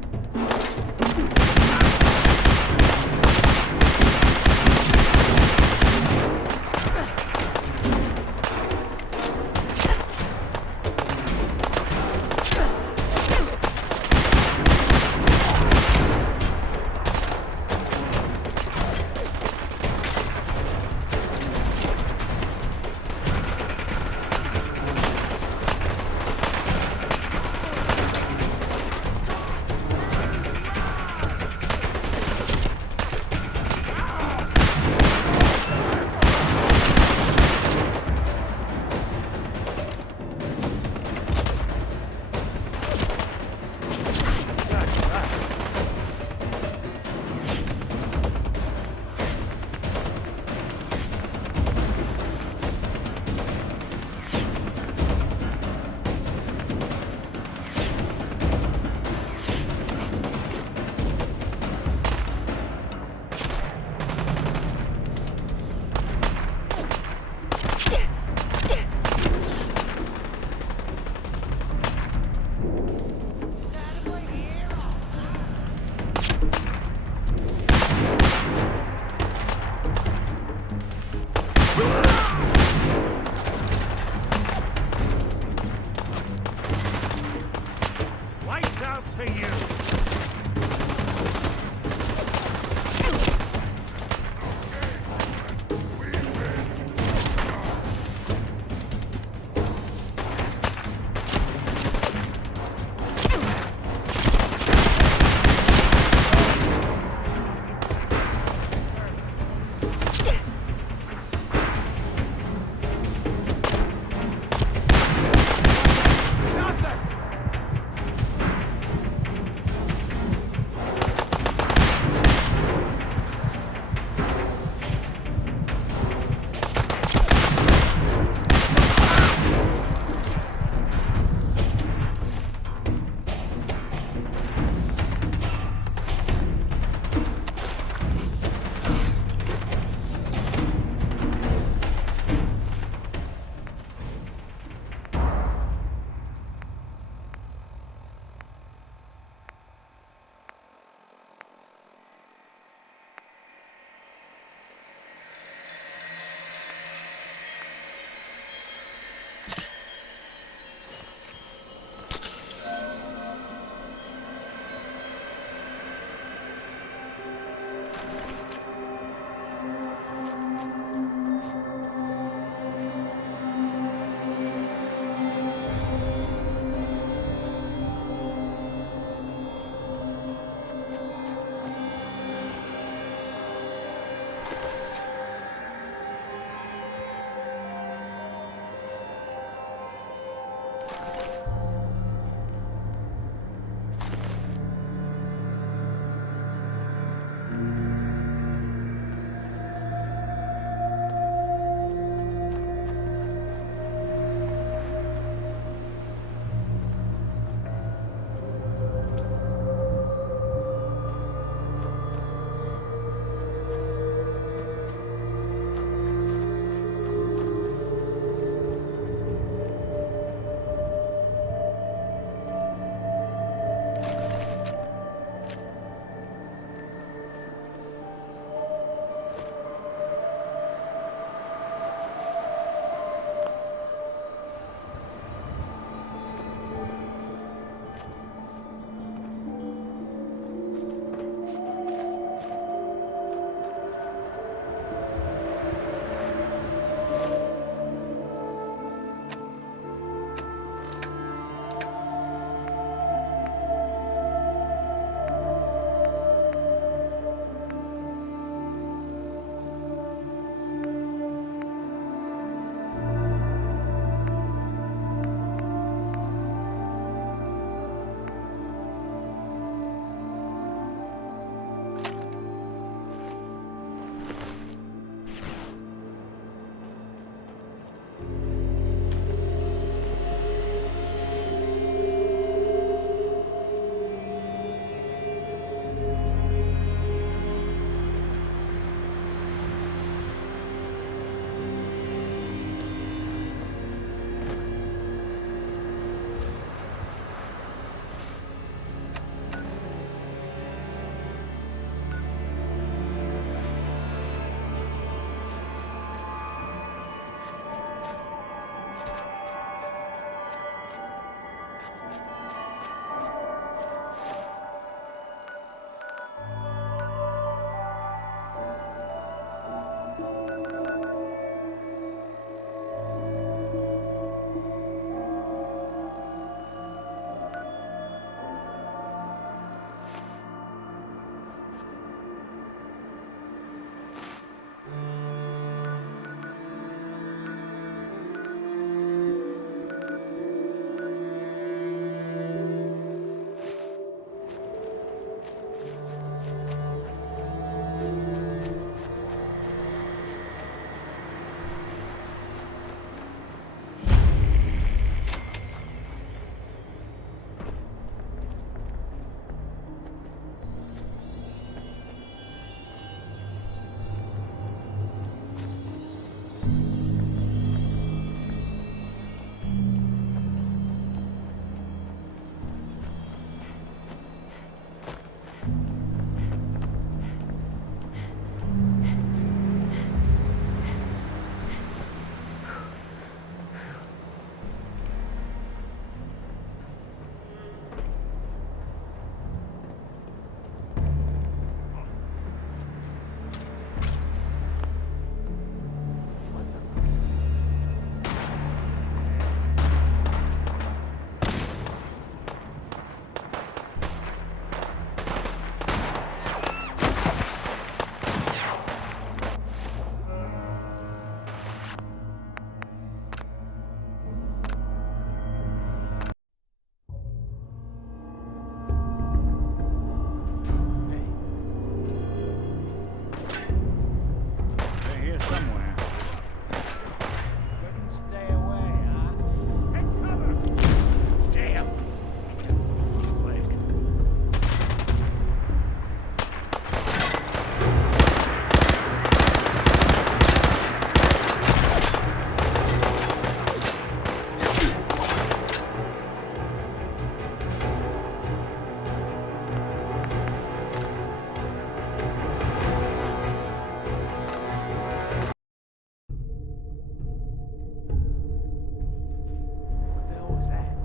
was that?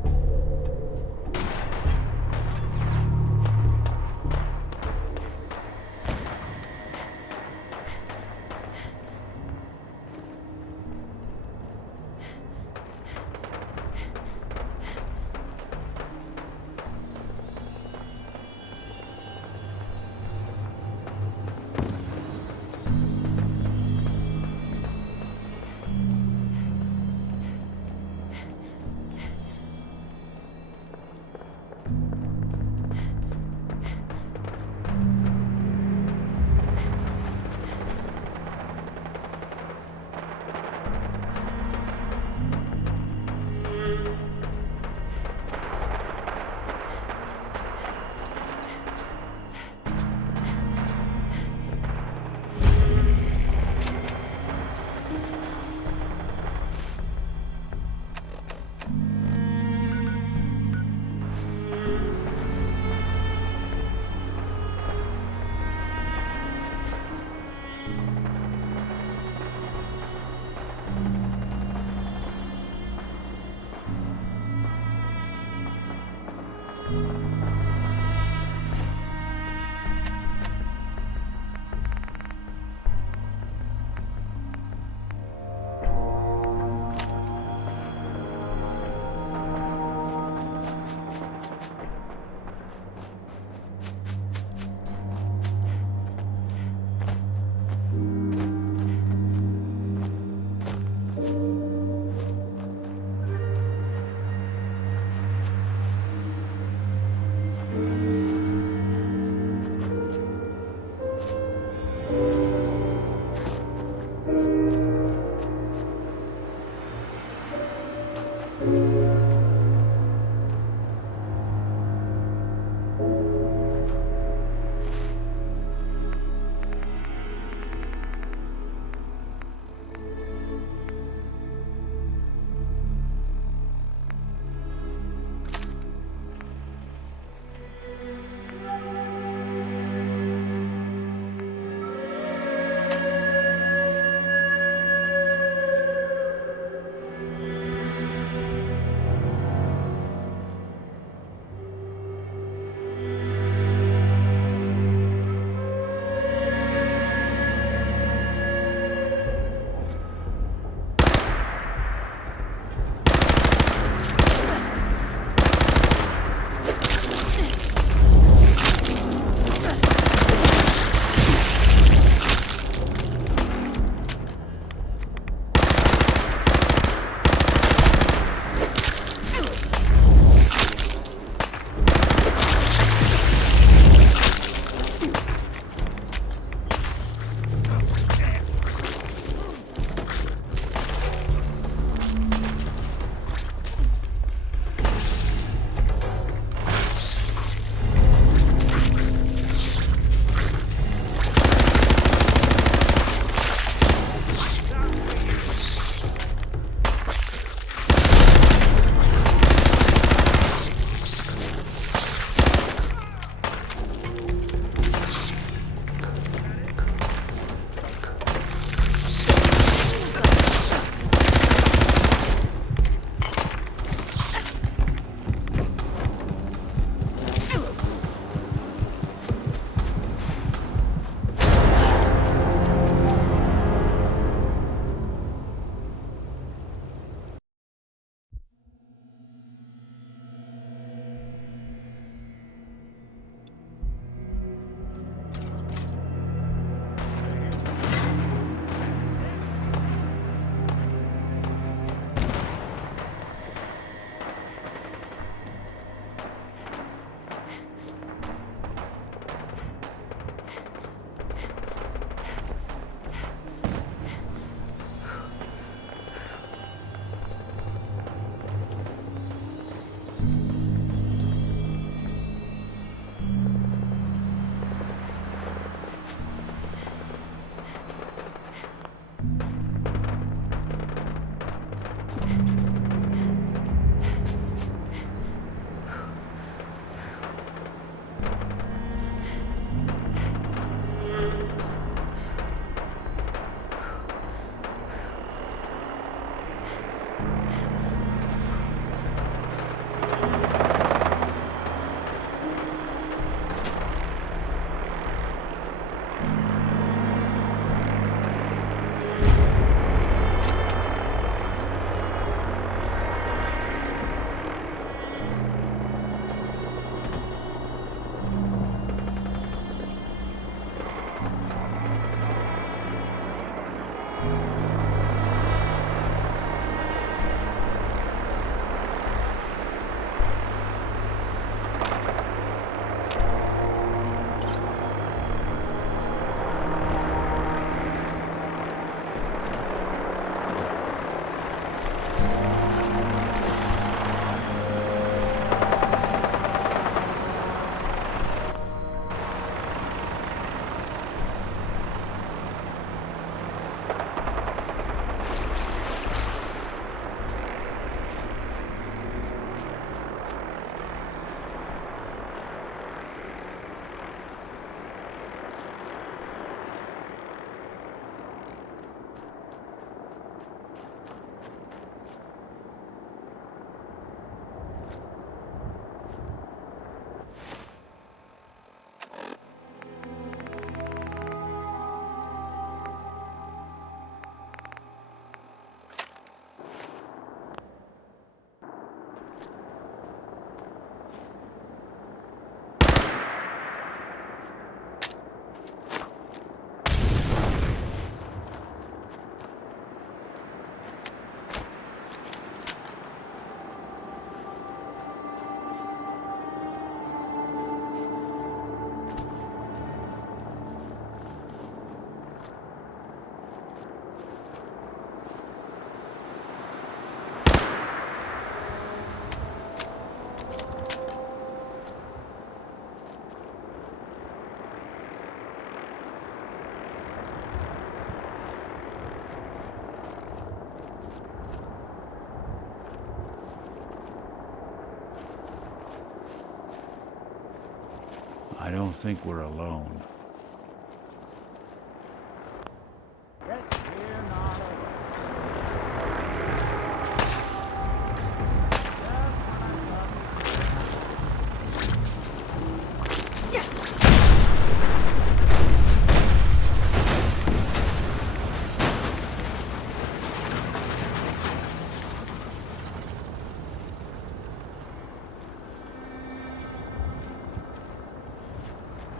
I don't think we're alone.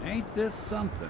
Ain't this something?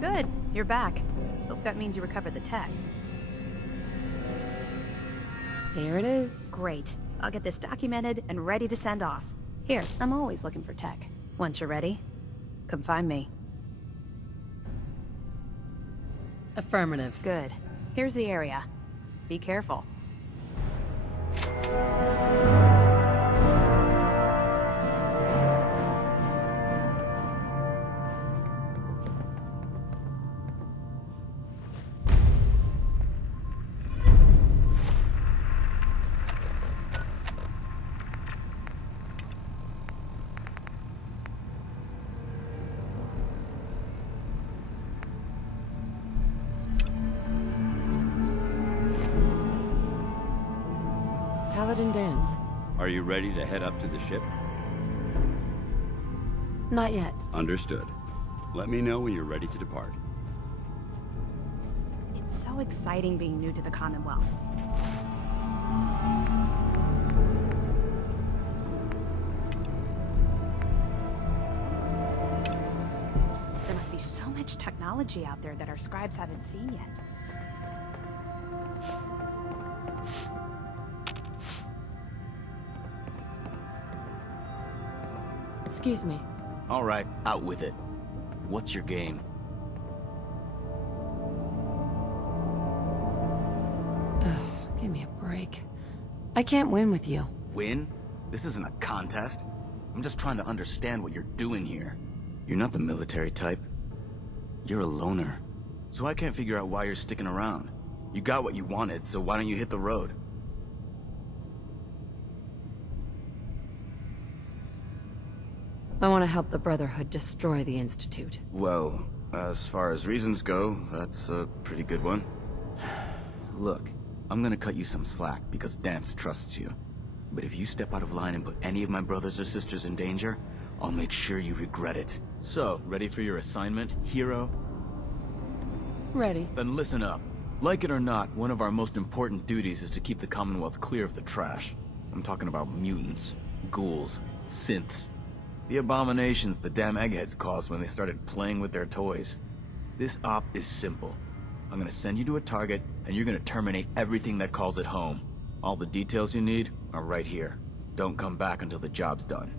Good. You're back. Hope that means you recovered the tech. Here it is. Great. I'll get this documented and ready to send off. Here, I'm always looking for tech. Once you're ready, come find me. Affirmative. Good. Here's the area. Be careful. Paladin Dance. Are you ready to head up to the ship? Not yet. Understood. Let me know when you're ready to depart. It's so exciting being new to the Commonwealth. There must be so much technology out there that our scribes haven't seen yet. Excuse me. All right, out with it. What's your game? Give me a break. I can't win with you. Win? This isn't a contest. I'm just trying to understand what you're doing here. You're not the military type. You're a loner. So I can't figure out why you're sticking around. You got what you wanted, so why don't you hit the road? I want to help the Brotherhood destroy the Institute. Well, as far as reasons go, that's a pretty good one. Look, I'm gonna cut you some slack because Danse trusts you. But if you step out of line and put any of my brothers or sisters in danger, I'll make sure you regret it. So, ready for your assignment, hero? Ready. Then listen up. Like it or not, one of our most important duties is to keep the Commonwealth clear of the trash. I'm talking about mutants, ghouls, synths. The abominations the damn eggheads caused when they started playing with their toys. This op is simple. I'm gonna send you to a target, and you're gonna terminate everything that calls it home. All the details you need are right here. Don't come back until the job's done.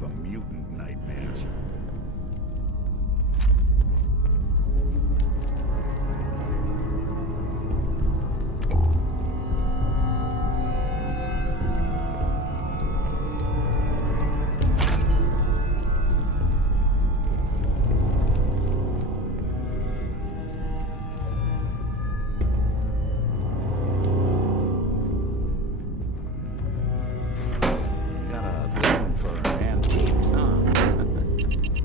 give a mutant nightmares. Got a thing for antiques, huh?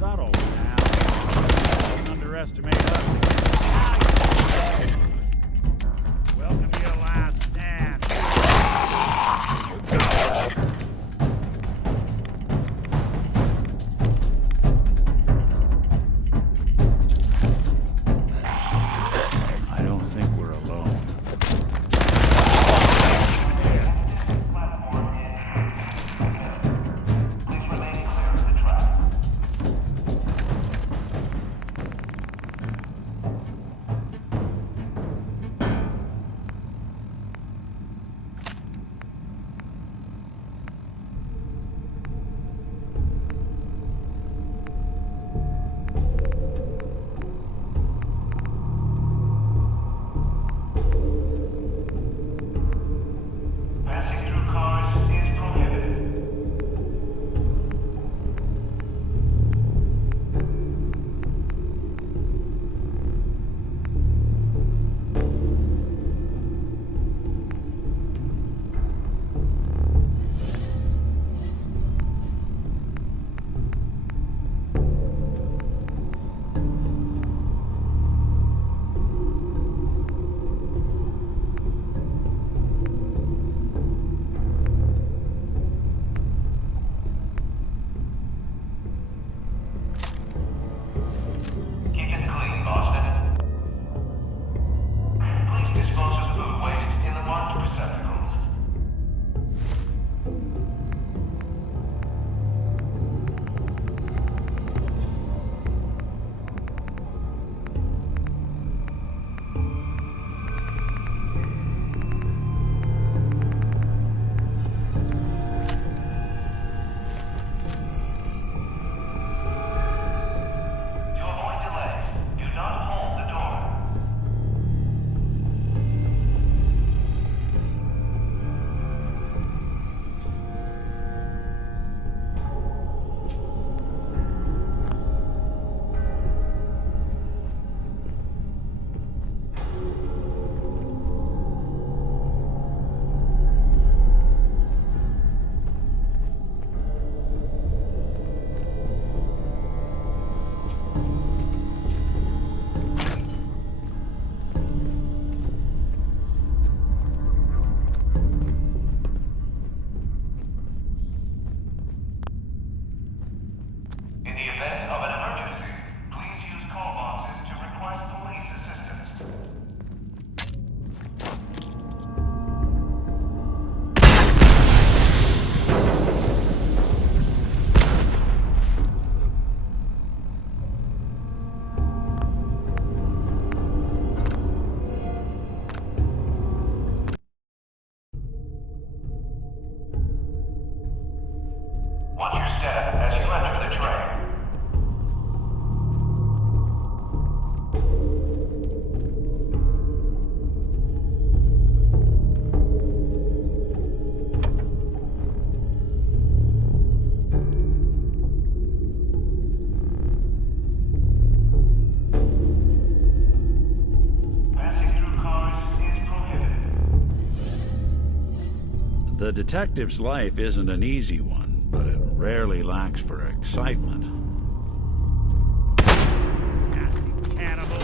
subtle now. Don't underestimate us. Welcome to your last stand. I don't think we're alone. The detective's life isn't an easy one, but it rarely lacks for excitement. Nasty cannibal.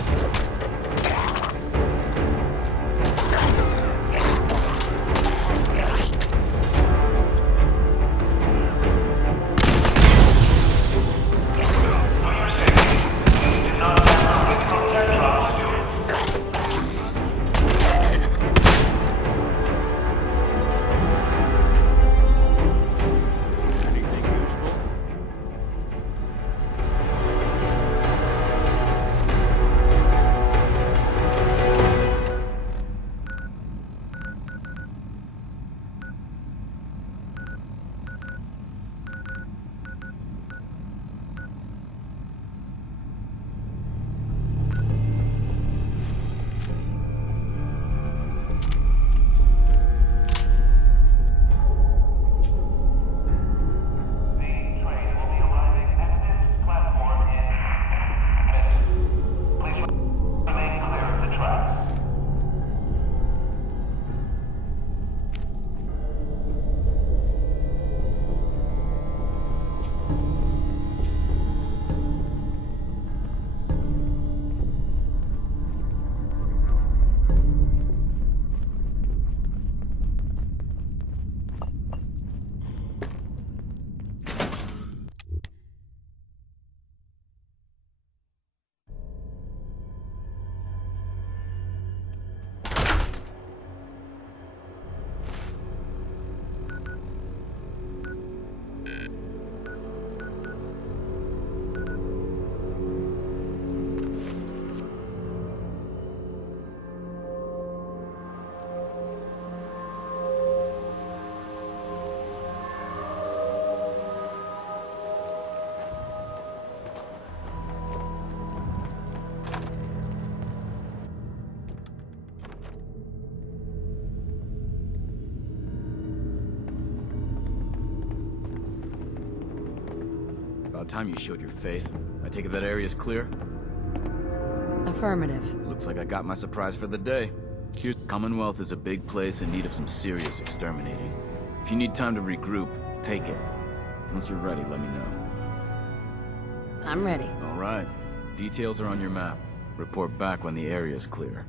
About time you showed your face. I take it that area's clear? Affirmative. Looks like I got my surprise for the day. Here's Commonwealth is a big place in need of some serious exterminating. If you need time to regroup, take it. Once you're ready, let me know. I'm ready. All right. Details are on your map. Report back when the area's clear.